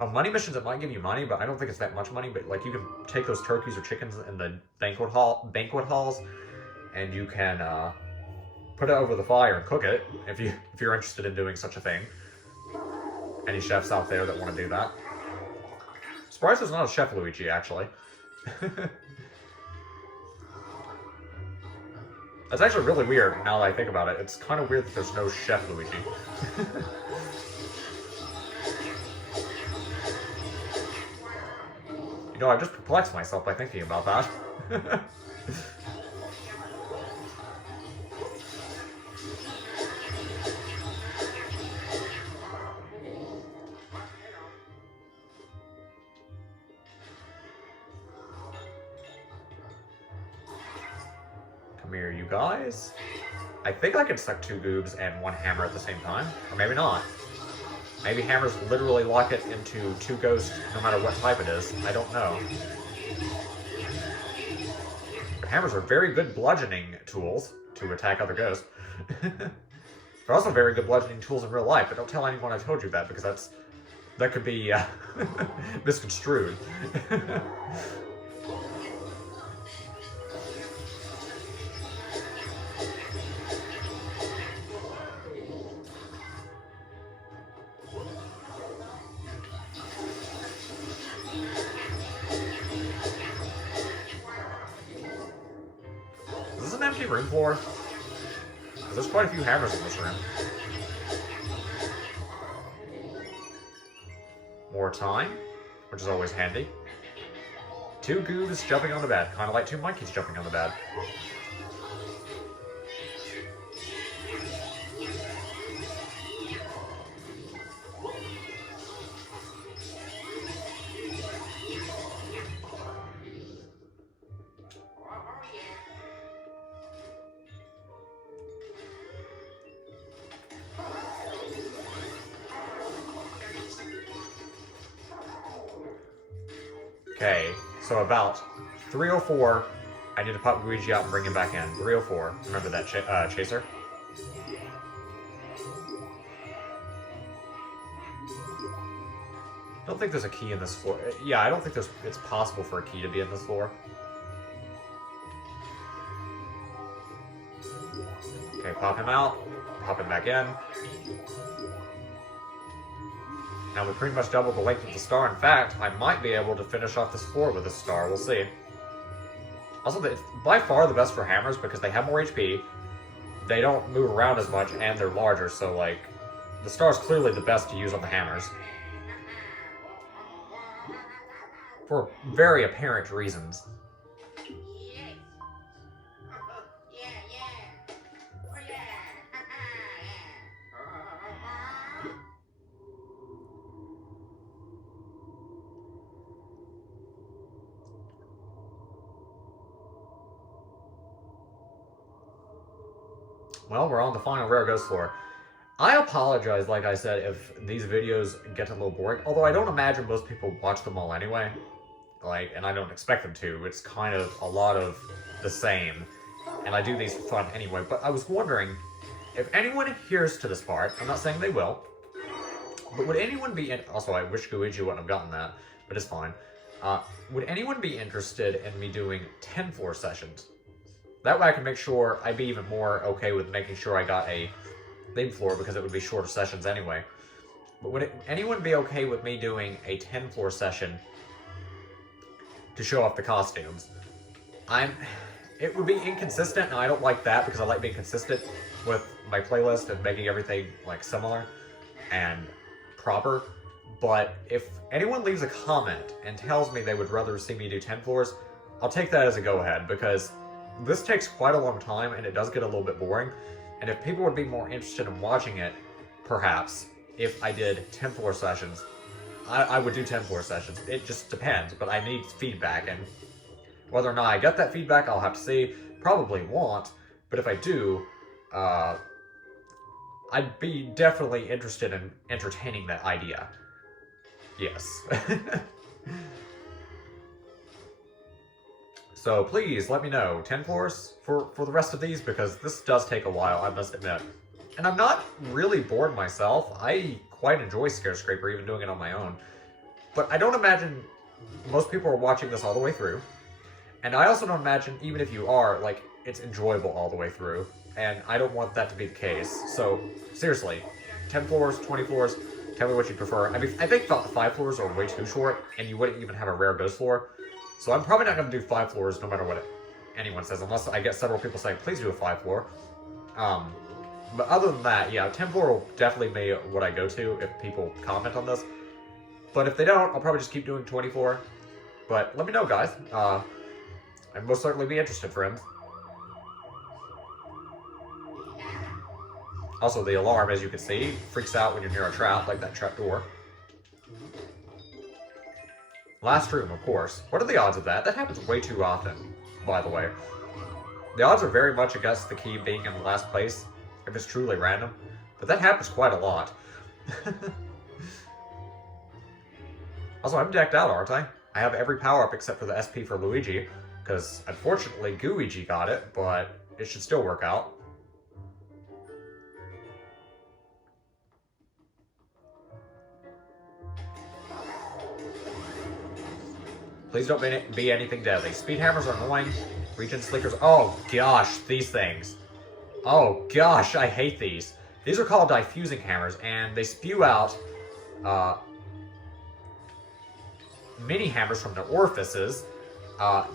on money missions, it might give you money, but I don't think it's that much money. But like, you can take those turkeys or chickens in the banquet halls, and you can put it over the fire and cook it if you're interested in doing such a thing. Any chefs out there that want to do that? Surprised there's not a Chef Luigi, actually. That's actually really weird now that I think about it. It's kind of weird that there's no Chef Luigi. You know, I've just perplexed myself by thinking about that. Here, you guys. I think I can suck 2 goobs and 1 hammer at the same time, or maybe not. Maybe hammers literally lock it into 2 ghosts no matter what type it is. I don't know. But hammers are very good bludgeoning tools to attack other ghosts. They're also very good bludgeoning tools in real life, but don't tell anyone I told you that because that could be misconstrued. Is this an empty room floor? There's quite a few hammers in this room. More time, which is always handy. 2 goobs jumping on the bed, kind of like 2 monkeys jumping on the bed. Okay, so about 304, I need to pop Luigi out and bring him back in. 304, remember that chaser? I don't think there's a key in this floor. Yeah, I don't think it's possible for a key to be in this floor. Okay, pop him out, pop him back in. Now we pretty much doubled the length of the star. In fact, I might be able to finish off this floor with a star. We'll see. Also, it's by far the best for hammers because they have more HP, they don't move around as much, and they're larger, so like, the star is clearly the best to use on the hammers. For very apparent reasons. Well, we're on the final rare ghost floor. I apologize, like I said, if these videos get a little boring, although I don't imagine most people watch them all anyway. And I don't expect them to. It's kind of a lot of the same. And I do these for fun anyway, but I was wondering, if anyone adheres to this part, I'm not saying they will, but would anyone be also, I wish Luigi wouldn't have gotten that, but it's fine. Would anyone be interested in me doing 10 floor sessions? That way I can make sure I'd be even more okay with making sure I got a theme floor, because it would be shorter sessions anyway. But would anyone be okay with me doing a 10 floor session to show off the costumes? It would be inconsistent, and I don't like that because I like being consistent with my playlist and making everything like similar and proper. But if anyone leaves a comment and tells me they would rather see me do 10 floors, I'll take that as a go-ahead, because this takes quite a long time and it does get a little bit boring. And if people would be more interested in watching it, perhaps, if I did 10 floor sessions, I would do 10 floor sessions. It just depends, but I need feedback, and whether or not I get that feedback, I'll have to see. Probably won't, but if I do, I'd be definitely interested in entertaining that idea. Yes. So please let me know 10 floors for the rest of these, because this does take a while, I must admit. And I'm not really bored myself. I quite enjoy Scarescraper, even doing it on my own. But I don't imagine most people are watching this all the way through. And I also don't imagine, even if you are, like, it's enjoyable all the way through. And I don't want that to be the case. So, seriously, 10 floors, 20 floors, tell me what you prefer. I mean, I think 5 floors are way too short, and you wouldn't even have a rare ghost floor. So I'm probably not going to do 5 floors no matter what anyone says, unless I get several people saying, please do a 5 floor. But other than that, yeah, 10 floor will definitely be what I go to if people comment on this. But if they don't, I'll probably just keep doing 20 floor. But let me know, guys. I'd most certainly be interested, friends. Also, the alarm, as you can see, freaks out when you're near a trap, like that trap door. Last room, of course. What are the odds of that? That happens way too often, by the way. The odds are very much against the key being in the last place, if it's truly random. But that happens quite a lot. Also, I'm decked out, aren't I? I have every power-up except for the SP for Luigi, because unfortunately Groovigi got it, but it should still work out. Please don't be anything deadly. Speed hammers are annoying. Regen slickers. Oh gosh, these things. Oh gosh, I hate these. These are called diffusing hammers, and they spew out mini hammers from their orifices.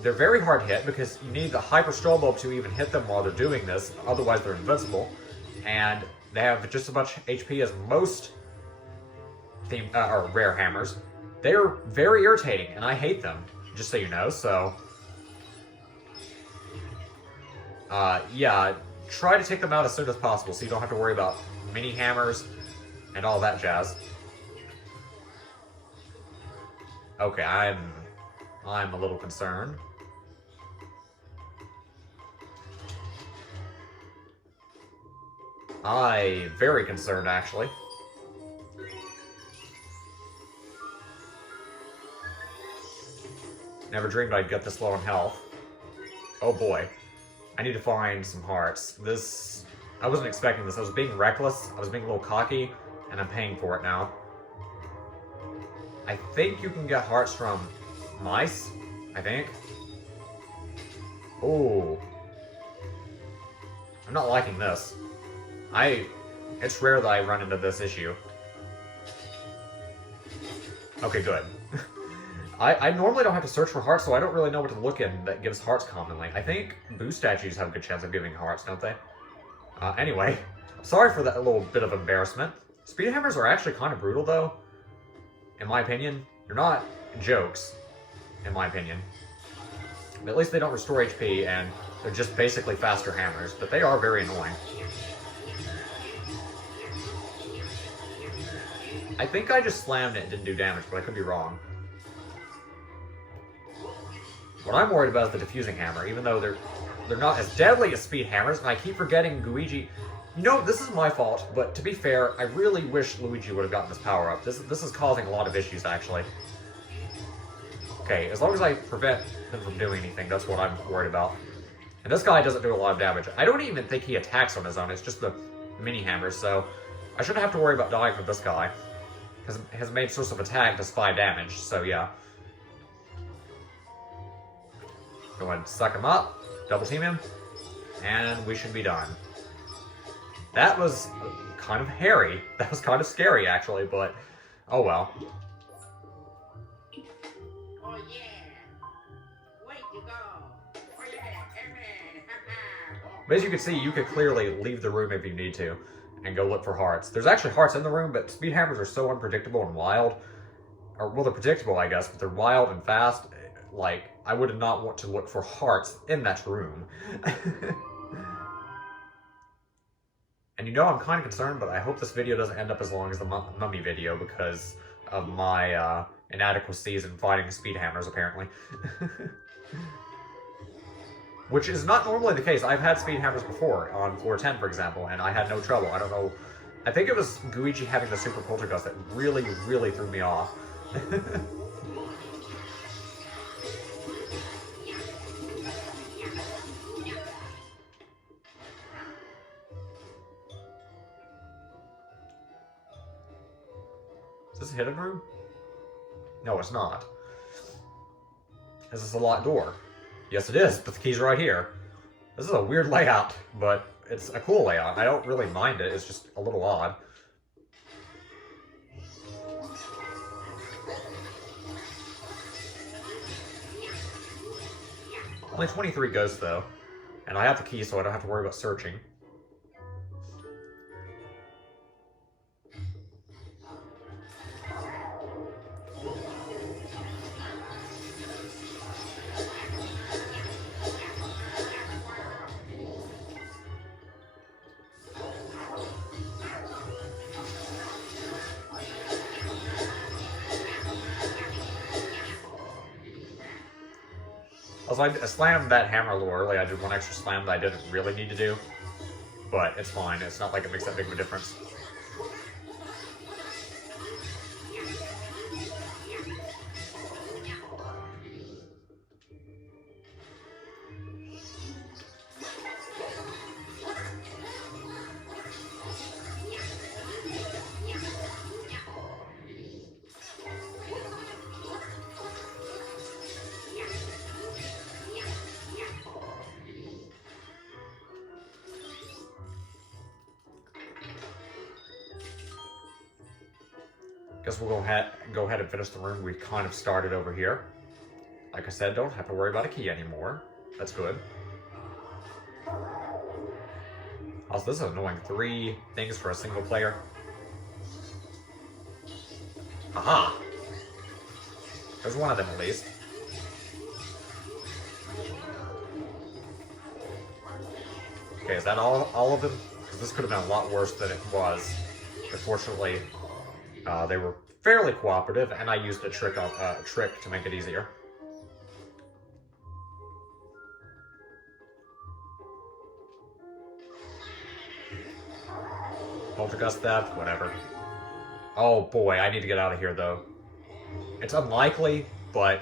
They're very hard hit because you need the hyper strobe to even hit them while they're doing this. Otherwise, they're invincible, and they have just as much HP as most or rare hammers. They're very irritating, and I hate them, just so you know, so... yeah, try to take them out as soon as possible so you don't have to worry about mini hammers and all that jazz. Okay, I'm a little concerned. I'm very concerned, actually. Never dreamed I'd get this low on health. Oh boy. I need to find some hearts. I wasn't expecting this. I was being reckless. I was being a little cocky, and I'm paying for it now. I think you can get hearts from mice. I think. Oh. I'm not liking this. It's rare that I run into this issue. Okay, good. I normally don't have to search for hearts, so I don't really know what to look in that gives hearts commonly. I think boo statues have a good chance of giving hearts, don't they? Anyway, sorry for that little bit of embarrassment. Speed hammers are actually kind of brutal, though. In my opinion. They're not jokes, in my opinion. But at least they don't restore HP, and they're just basically faster hammers, but they are very annoying. I think I just slammed it and didn't do damage, but I could be wrong. What I'm worried about is the diffusing hammer, even though they're not as deadly as speed hammers, and I keep forgetting Luigi. You know, this is my fault, but to be fair, I really wish Luigi would have gotten this power up. This is causing a lot of issues, actually. Okay, as long as I prevent him from doing anything, that's what I'm worried about. And this guy doesn't do a lot of damage. I don't even think he attacks on his own, it's just the mini hammers, so I shouldn't have to worry about dying from this guy. His main source of attack does 5 damage, so yeah. Go ahead and suck him up, double team him, and we should be done. That was kind of hairy. That was kind of scary, actually, but oh well. Oh yeah! Way to go! Oh yeah! Amen! But as you can see, you could clearly leave the room if you need to, and go look for hearts. There's actually hearts in the room, but speed hammers are so unpredictable and wild. Or, well, they're predictable, I guess, but they're wild and fast. Like, I would not want to look for hearts in that room. And you know, I'm kind of concerned, but I hope this video doesn't end up as long as the mummy video because of my inadequacies in fighting speed hammers, apparently. Which is not normally the case. I've had speed hammers before, on floor 10, for example, and I had no trouble. I don't know. I think it was Luigi having the super poltergust that really, really threw me off. Is this a hidden room? No, it's not. Is this a locked door? Yes, it is, but the key's right here. This is a weird layout, but it's a cool layout. I don't really mind it, it's just a little odd. Only 23 ghosts, though. And I have the key, so I don't have to worry about searching. Also, I slammed that hammer a little early. I did one extra slam that I didn't really need to do. But it's fine. It's not like it makes that big of a difference. Guess we'll go ahead and finish the room we kind of started over here. Like I said, don't have to worry about a key anymore. That's good. Also, this is annoying. 3 things for a single player. Aha! There's one of them at least. Okay, is that all of them? Because this could have been a lot worse than it was. But fortunately, they were fairly cooperative, and I used a trick to make it easier. Poltergust theft, whatever. Oh boy, I need to get out of here though. It's unlikely, but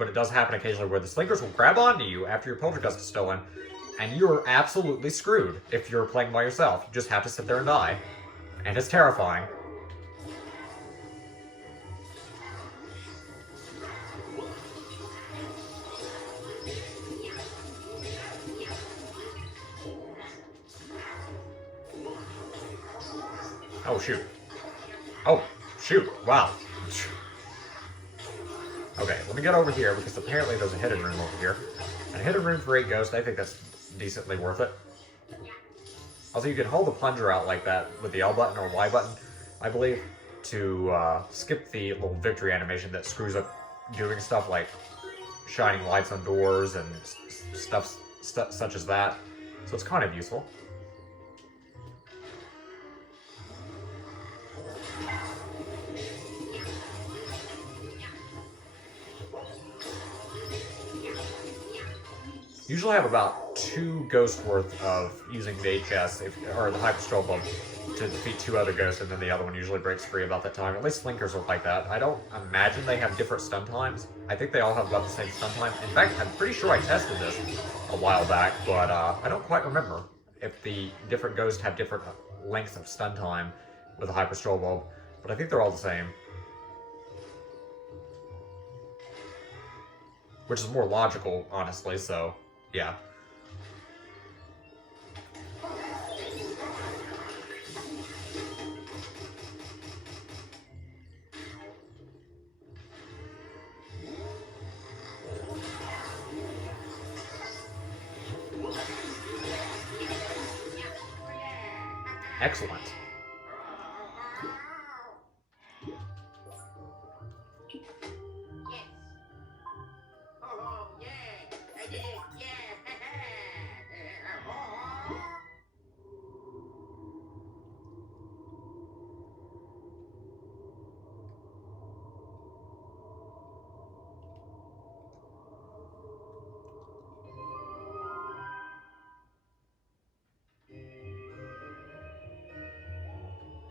it does happen occasionally where the slinkers will grab onto you after your poltergust is stolen, and you're absolutely screwed if you're playing by yourself. You just have to sit there and die. And it's terrifying. Oh, shoot. Oh, shoot. Wow. Okay, let me get over here, because apparently there's a hidden room over here. And a hidden room for 8 ghosts, I think that's decently worth it. Also, you can hold the plunger out like that with the L button or Y button, I believe, to skip the little victory animation that screws up doing stuff like shining lights on doors and stuff such as that. So it's kind of useful. Usually have about 2 ghosts worth of using the HS, or the Hyper Strobe Bulb, to defeat 2 other ghosts, and then the other one usually breaks free about that time. At least Slinkers are like that. I don't imagine they have different stun times. I think they all have about the same stun time. In fact, I'm pretty sure I tested this a while back, but I don't quite remember if the different ghosts have different lengths of stun time with the Hyper Strobe Bulb, but I think they're all the same. Which is more logical, honestly, so, yeah. Excellent. Yes. Oh, yeah. I did. Yeah.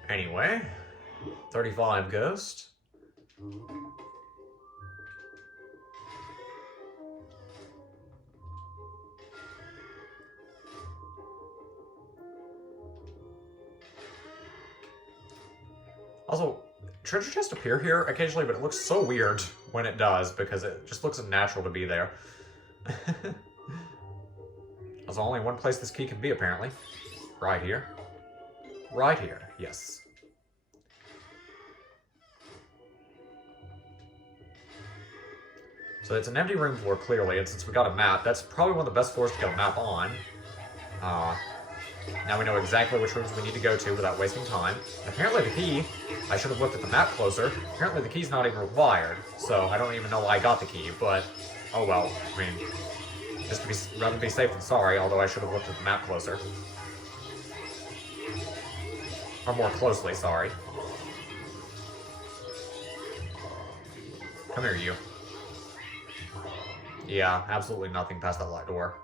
Anyway, 35 Ghost. Also, treasure chests appear here occasionally, but it looks so weird when it does because it just looks unnatural to be there. There's only one place this key can be, apparently. Right here. Right here, yes. So it's an empty room floor, clearly, and since we got a map, that's probably one of the best floors to get a map on. Now we know exactly which rooms we need to go to without wasting time. And apparently the key, I should have looked at the map closer, apparently the key's not even required, so I don't even know why I got the key, but oh well, I mean, just to be, rather be safe than sorry, although I should have looked at the map closer. Or more closely, sorry. Come here, you. Yeah, absolutely nothing past that locked door.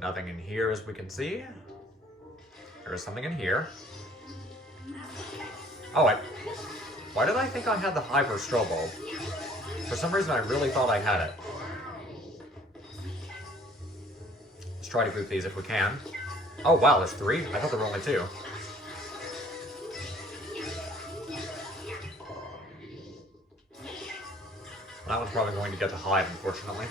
Nothing in here as we can see. There is something in here. Oh, why did I think I had the Hyper Strobe Bulb? For some reason I really thought I had it. Let's try to group these if we can. Oh wow, there's 3? I thought there were only 2. That one's probably going to get to hide, unfortunately.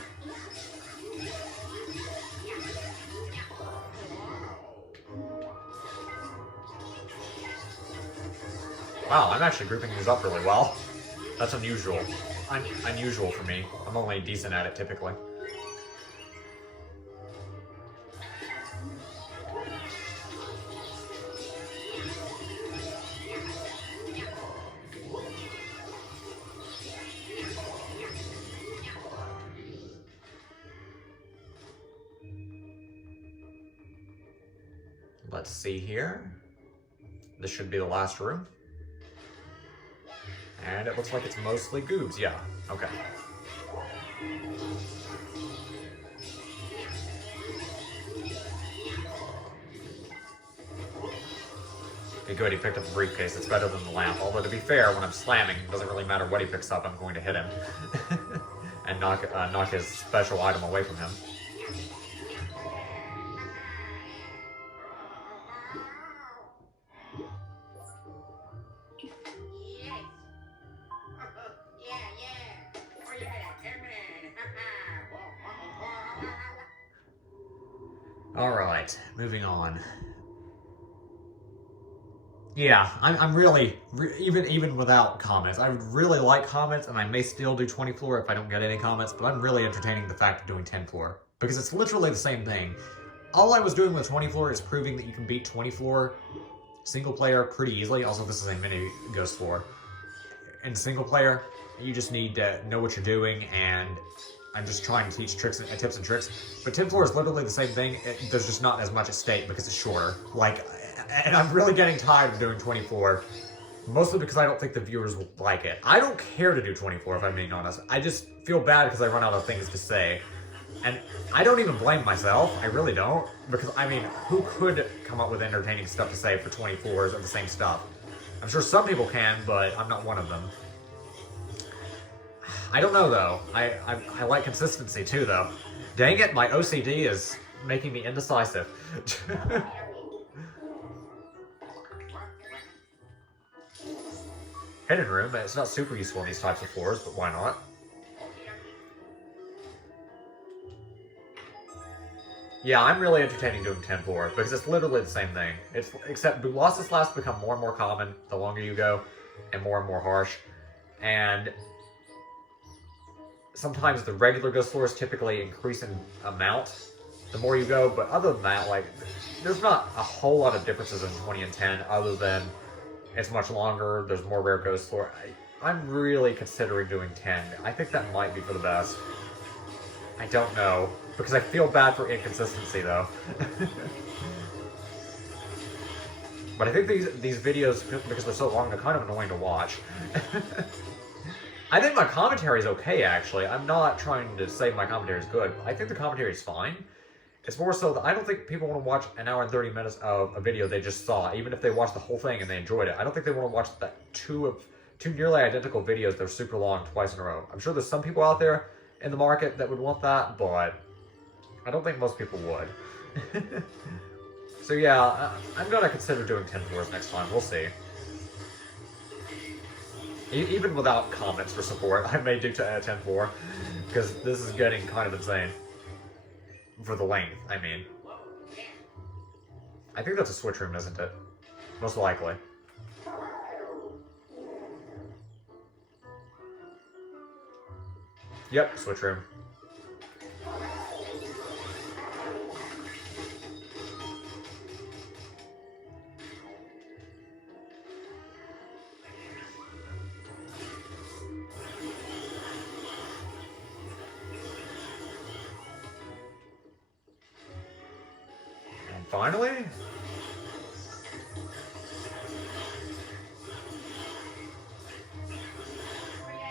Wow, I'm actually grouping these up really well. That's unusual. Unusual for me. I'm only decent at it, typically. Let's see here. This should be the last room. And it looks like it's mostly goobs, yeah. Okay. Okay, good, he picked up the briefcase. It's better than the lamp. Although, to be fair, when I'm slamming, it doesn't really matter what he picks up, I'm going to hit him. And knock his special item away from him. Alright, moving on. Yeah, I'm really, even without comments, I would really like comments, and I may still do 20 floor if I don't get any comments, but I'm really entertaining the fact of doing 10 floor, because it's literally the same thing. All I was doing with 20 floor is proving that you can beat 20 floor single player pretty easily. Also, this is a mini ghost floor. In single player, you just need to know what you're doing, and I'm just trying to teach tips and tricks. But 10 floor is literally the same thing. There's just not as much at stake because it's shorter. And I'm really getting tired of doing 24, mostly because I don't think the viewers will like it. I don't care to do 24, if I'm being honest. I just feel bad because I run out of things to say. And I don't even blame myself. I really don't. Because, I mean, who could come up with entertaining stuff to say for 24s of the same stuff? I'm sure some people can, but I'm not one of them. I don't know, though. I like consistency, too, though. Dang it, my OCD is making me indecisive. Hidden room, it's not super useful in these types of floors, but why not? Yeah, I'm really entertaining doing 10 floor, because it's literally the same thing. Except Boolossus lasts become more and more common the longer you go, and more harsh. And sometimes the regular ghost floors typically increase in amount the more you go, but other than that, like, there's not a whole lot of differences in 20 and 10, other than it's much longer, there's more rare ghost floor. I'm really considering doing 10. I think that might be for the best. I don't know, because I feel bad for inconsistency, though. But I think these videos, because they're so long, they're kind of annoying to watch. I think my commentary is okay, actually. I'm not trying to say my commentary is good. I think the commentary is fine. It's more so that I don't think people want to watch an hour and 30 minutes of a video they just saw, even if they watched the whole thing and they enjoyed it. I don't think they want to watch that two nearly identical videos that are super long twice in a row. I'm sure there's some people out there in the market that would want that, but I don't think most people would. So yeah, I'm gonna consider doing 10 floors next time. We'll see. Even without comments for support, I may do 10 floor, because this is getting kind of insane. For the length, I mean. I think that's a switch room, isn't it? Most likely. Yep, switch room. Finally?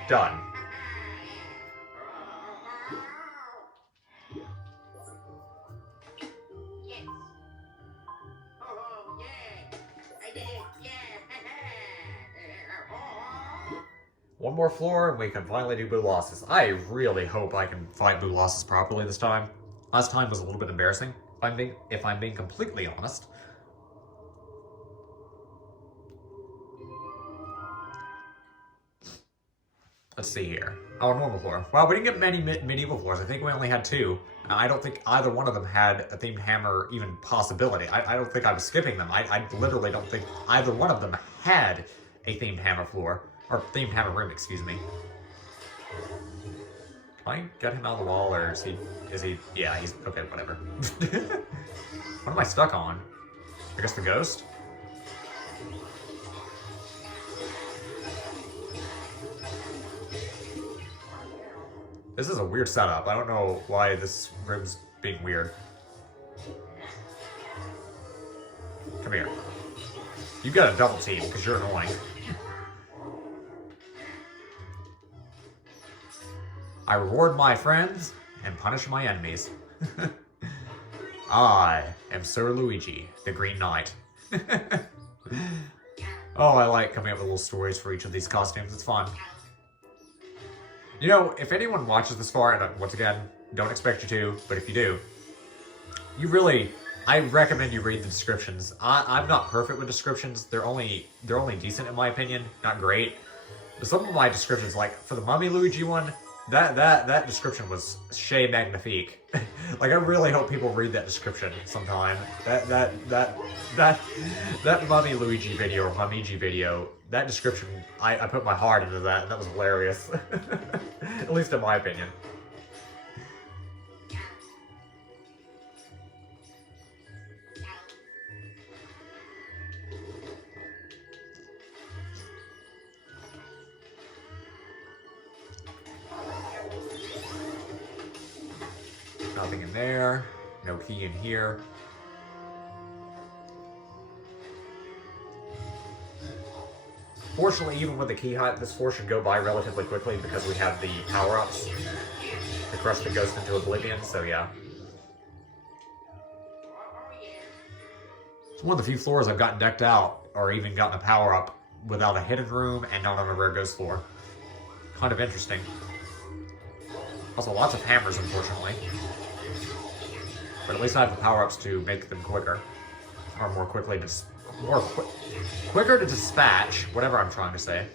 Done. Yes. Oh, yeah. I did it. Yeah. One more floor and we can finally do Boolossus. I really hope I can fight Boolossus properly this time. Last time was a little bit embarrassing, if I'm being completely honest. Let's see here. Oh, normal floor. Well, we didn't get many medieval floors. I think we only had 2. I don't think either one of them had a themed hammer even possibility. I don't think I was skipping them. I literally don't think either one of them had a themed hammer floor. Or themed hammer room, excuse me. Can I get him out of the wall, or is he, yeah, he's, okay, whatever. What am I stuck on? I guess the ghost? This is a weird setup. I don't know why this room's being weird. Come here. You've got a double team, because you're annoying. I reward my friends and punish my enemies. I am Sir Luigi, the Green Knight. Oh, I like coming up with little stories for each of these costumes. It's fun. You know, if anyone watches this far, and once again, don't expect you to, but if you do, I recommend you read the descriptions. I'm not perfect with descriptions. They're only decent in my opinion, not great. But some of my descriptions, like for the Mummy Luigi one, That description was chez magnifique. Like, I really hope people read that description sometime. That Mummy Luigi video, or Mumigi video, that description, I put my heart into that, and that was hilarious. At least in my opinion. Nothing in there. No key in here. Fortunately, even with the key hut, this floor should go by relatively quickly because we have the power-ups to crush the ghost into oblivion, so yeah. It's one of the few floors I've gotten decked out, or even gotten a power-up, without a hidden room and not on a rare ghost floor. Kind of interesting. Also, lots of hammers, unfortunately. But at least I have the power-ups to make them quicker. Or more quickly, quicker to dispatch, whatever I'm trying to say.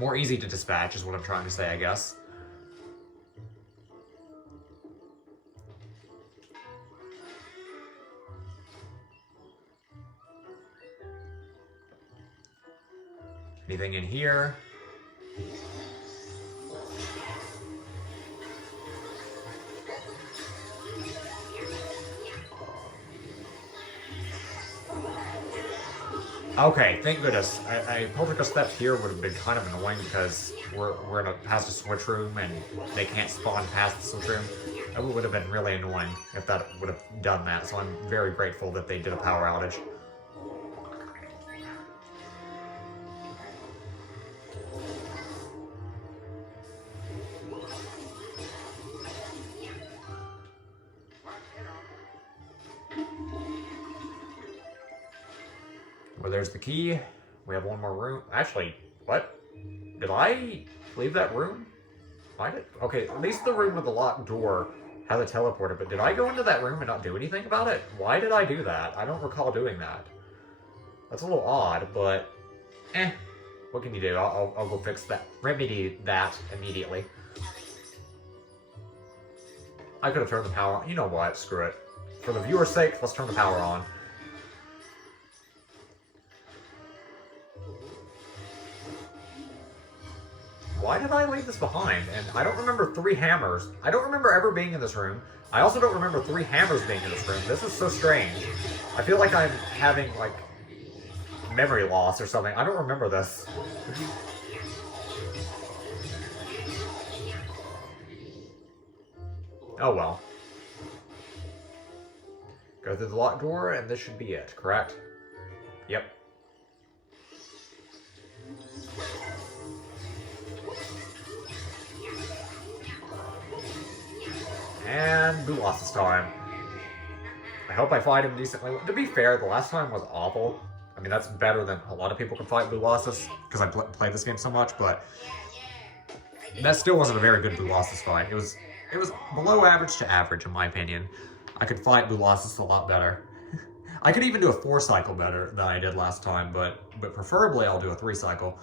More easy to dispatch is what I'm trying to say, I guess. Anything in here? Okay, thank goodness. I poltergeist theft here would have been kind of annoying because we're in a past a switch room and they can't spawn past the switch room. It would have been really annoying if that would have done that, so I'm very grateful that they did a power outage. Well, there's the key. We have one more room. Actually, what? Did I leave that room? Find it? Okay, at least the room with the locked door has a teleporter, but did I go into that room and not do anything about it? Why did I do that? I don't recall doing that. That's a little odd, but what can you do? I'll go fix that. Remedy that immediately. I could have turned the power on. You know what? Screw it. For the viewer's sake, let's turn the power on. Why did I leave this behind? And I don't remember 3 hammers. I don't remember ever being in this room. I also don't remember 3 hammers being in this room. This is so strange. I feel like I'm having, like, memory loss or something. I don't remember this. Oh well. Go through the locked door, and this should be it, correct? Yep. And Boolossus time. I hope I fight him decently. To be fair, the last time was awful. I mean, that's better than a lot of people can fight Boolossus, because I played this game so much, but that still wasn't a very good Boolossus fight. It was below average to average, in my opinion. I could fight Boolossus a lot better. I could even do a 4-cycle better than I did last time, but preferably I'll do a 3-cycle.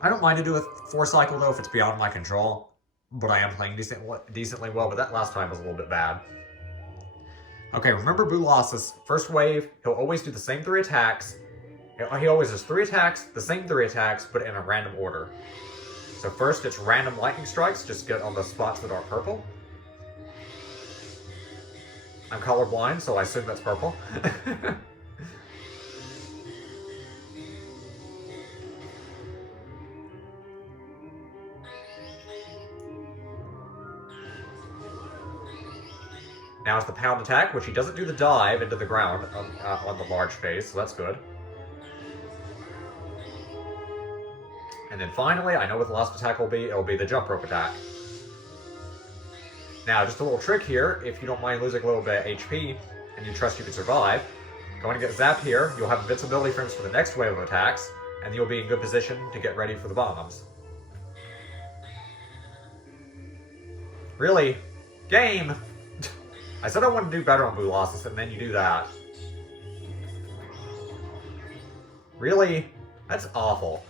I don't mind to do a 4-cycle, though, if it's beyond my control. But I am playing decently well, but that last time was a little bit bad. Okay, remember Boolossus. First wave, he'll always do the same 3 attacks. He always does 3 attacks, the same 3 attacks, but in a random order. So first, it's random lightning strikes, just get on the spots that are purple. I'm colorblind, so I assume that's purple. Now it's the pound attack, which he doesn't do the dive into the ground on the large phase, so that's good. And then finally, I know what the last attack will be. It'll be the jump rope attack. Now, just a little trick here. If you don't mind losing a little bit of HP, and you trust you can survive, going to get zapped here. You'll have invincibility frames for the next wave of attacks, and you'll be in good position to get ready for the bombs. Really? Game! I said I wanted to do better on Boolossus, and then you do that. Really? That's awful.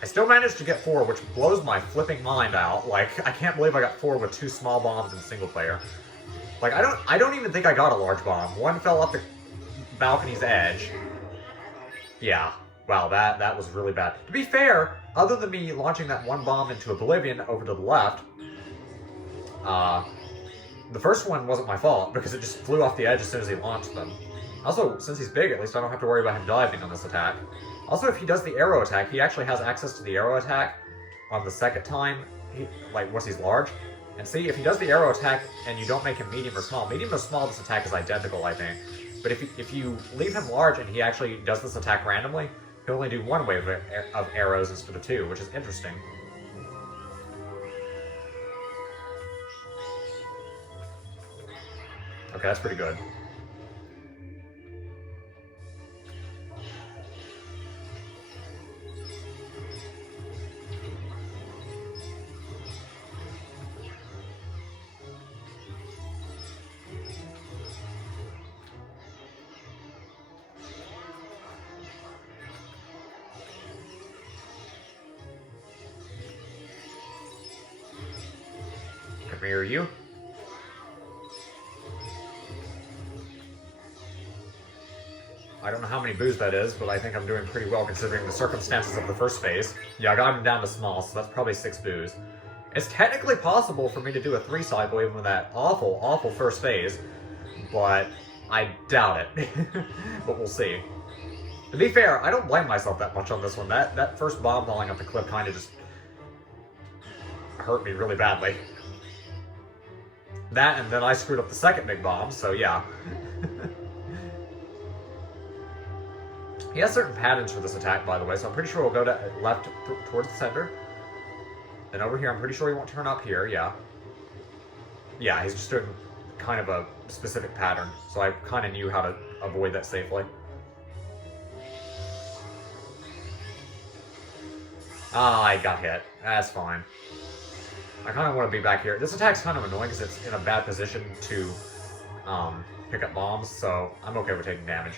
I still managed to get 4, which blows my flipping mind out. Like, I can't believe I got 4 with 2 small bombs in single player. Like, I don't even think I got a large bomb. One fell off the balcony's edge. Yeah. Wow, that was really bad. To be fair, other than me launching that one bomb into oblivion over to the left, the first one wasn't my fault because it just flew off the edge as soon as he launched them. Also, since he's big, at least I don't have to worry about him diving on this attack. Also, if he does the arrow attack, he actually has access to the arrow attack on the second time, once he's large. And see, if he does the arrow attack and you don't make him medium or small, this attack is identical, I think. But if you leave him large and he actually does this attack randomly, he'll only do 1 wave of arrows instead of 2, which is interesting. Okay, that's pretty good. Come here, you. I don't know how many boos that is, but I think I'm doing pretty well considering the circumstances of the first phase. Yeah, I got him down to small, so that's probably 6 boos. It's technically possible for me to do a 3 cycle even with that awful, awful first phase, but I doubt it. But we'll see. To be fair, I don't blame myself that much on this one. That first bomb falling off the cliff kind of just hurt me really badly. That, and then I screwed up the second big bomb, so yeah. He has certain patterns for this attack, by the way, so I'm pretty sure we'll go to left towards the center. Then over here, I'm pretty sure he won't turn up here, yeah. Yeah, he's just doing kind of a specific pattern, so I kind of knew how to avoid that safely. Ah, I got hit. That's fine. I kind of want to be back here. This attack's kind of annoying because it's in a bad position to pick up bombs, so I'm okay with taking damage.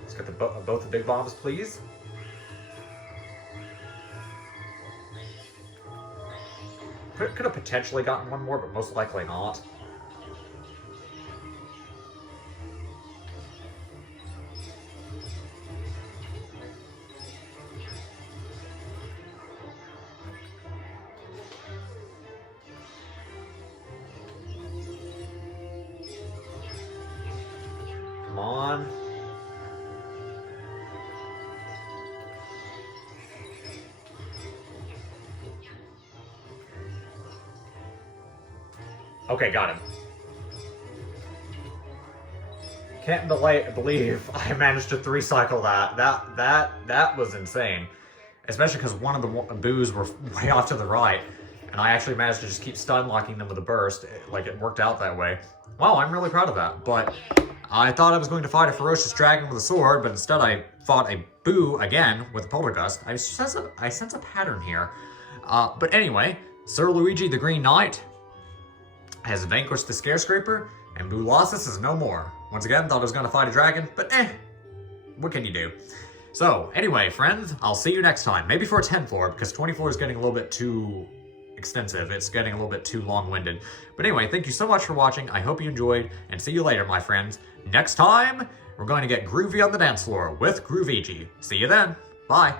Let's get both the big bombs, please. Could have potentially gotten one more, but most likely not. Come on. Okay, got him. Can't believe I managed to 3-cycle that. That was insane. Especially because one of the boos were way off to the right. And I actually managed to just keep stun locking them with a burst. It worked out that way. Wow, I'm really proud of that. But I thought I was going to fight a ferocious dragon with a sword, but instead I fought a boo again with a poltergust. I sense a pattern here. But anyway, Sir Luigi the Green Knight has vanquished the Scarescraper, and Boolossus is no more. Once again, thought I was going to fight a dragon, but what can you do? So, anyway, friends, I'll see you next time. Maybe for a 10 floor, because 24 is getting a little bit too extensive. It's getting a little bit too long-winded. But anyway, thank you so much for watching. I hope you enjoyed, and see you later, my friends. Next time, we're going to get groovy on the dance floor with Groovigi. See you then. Bye.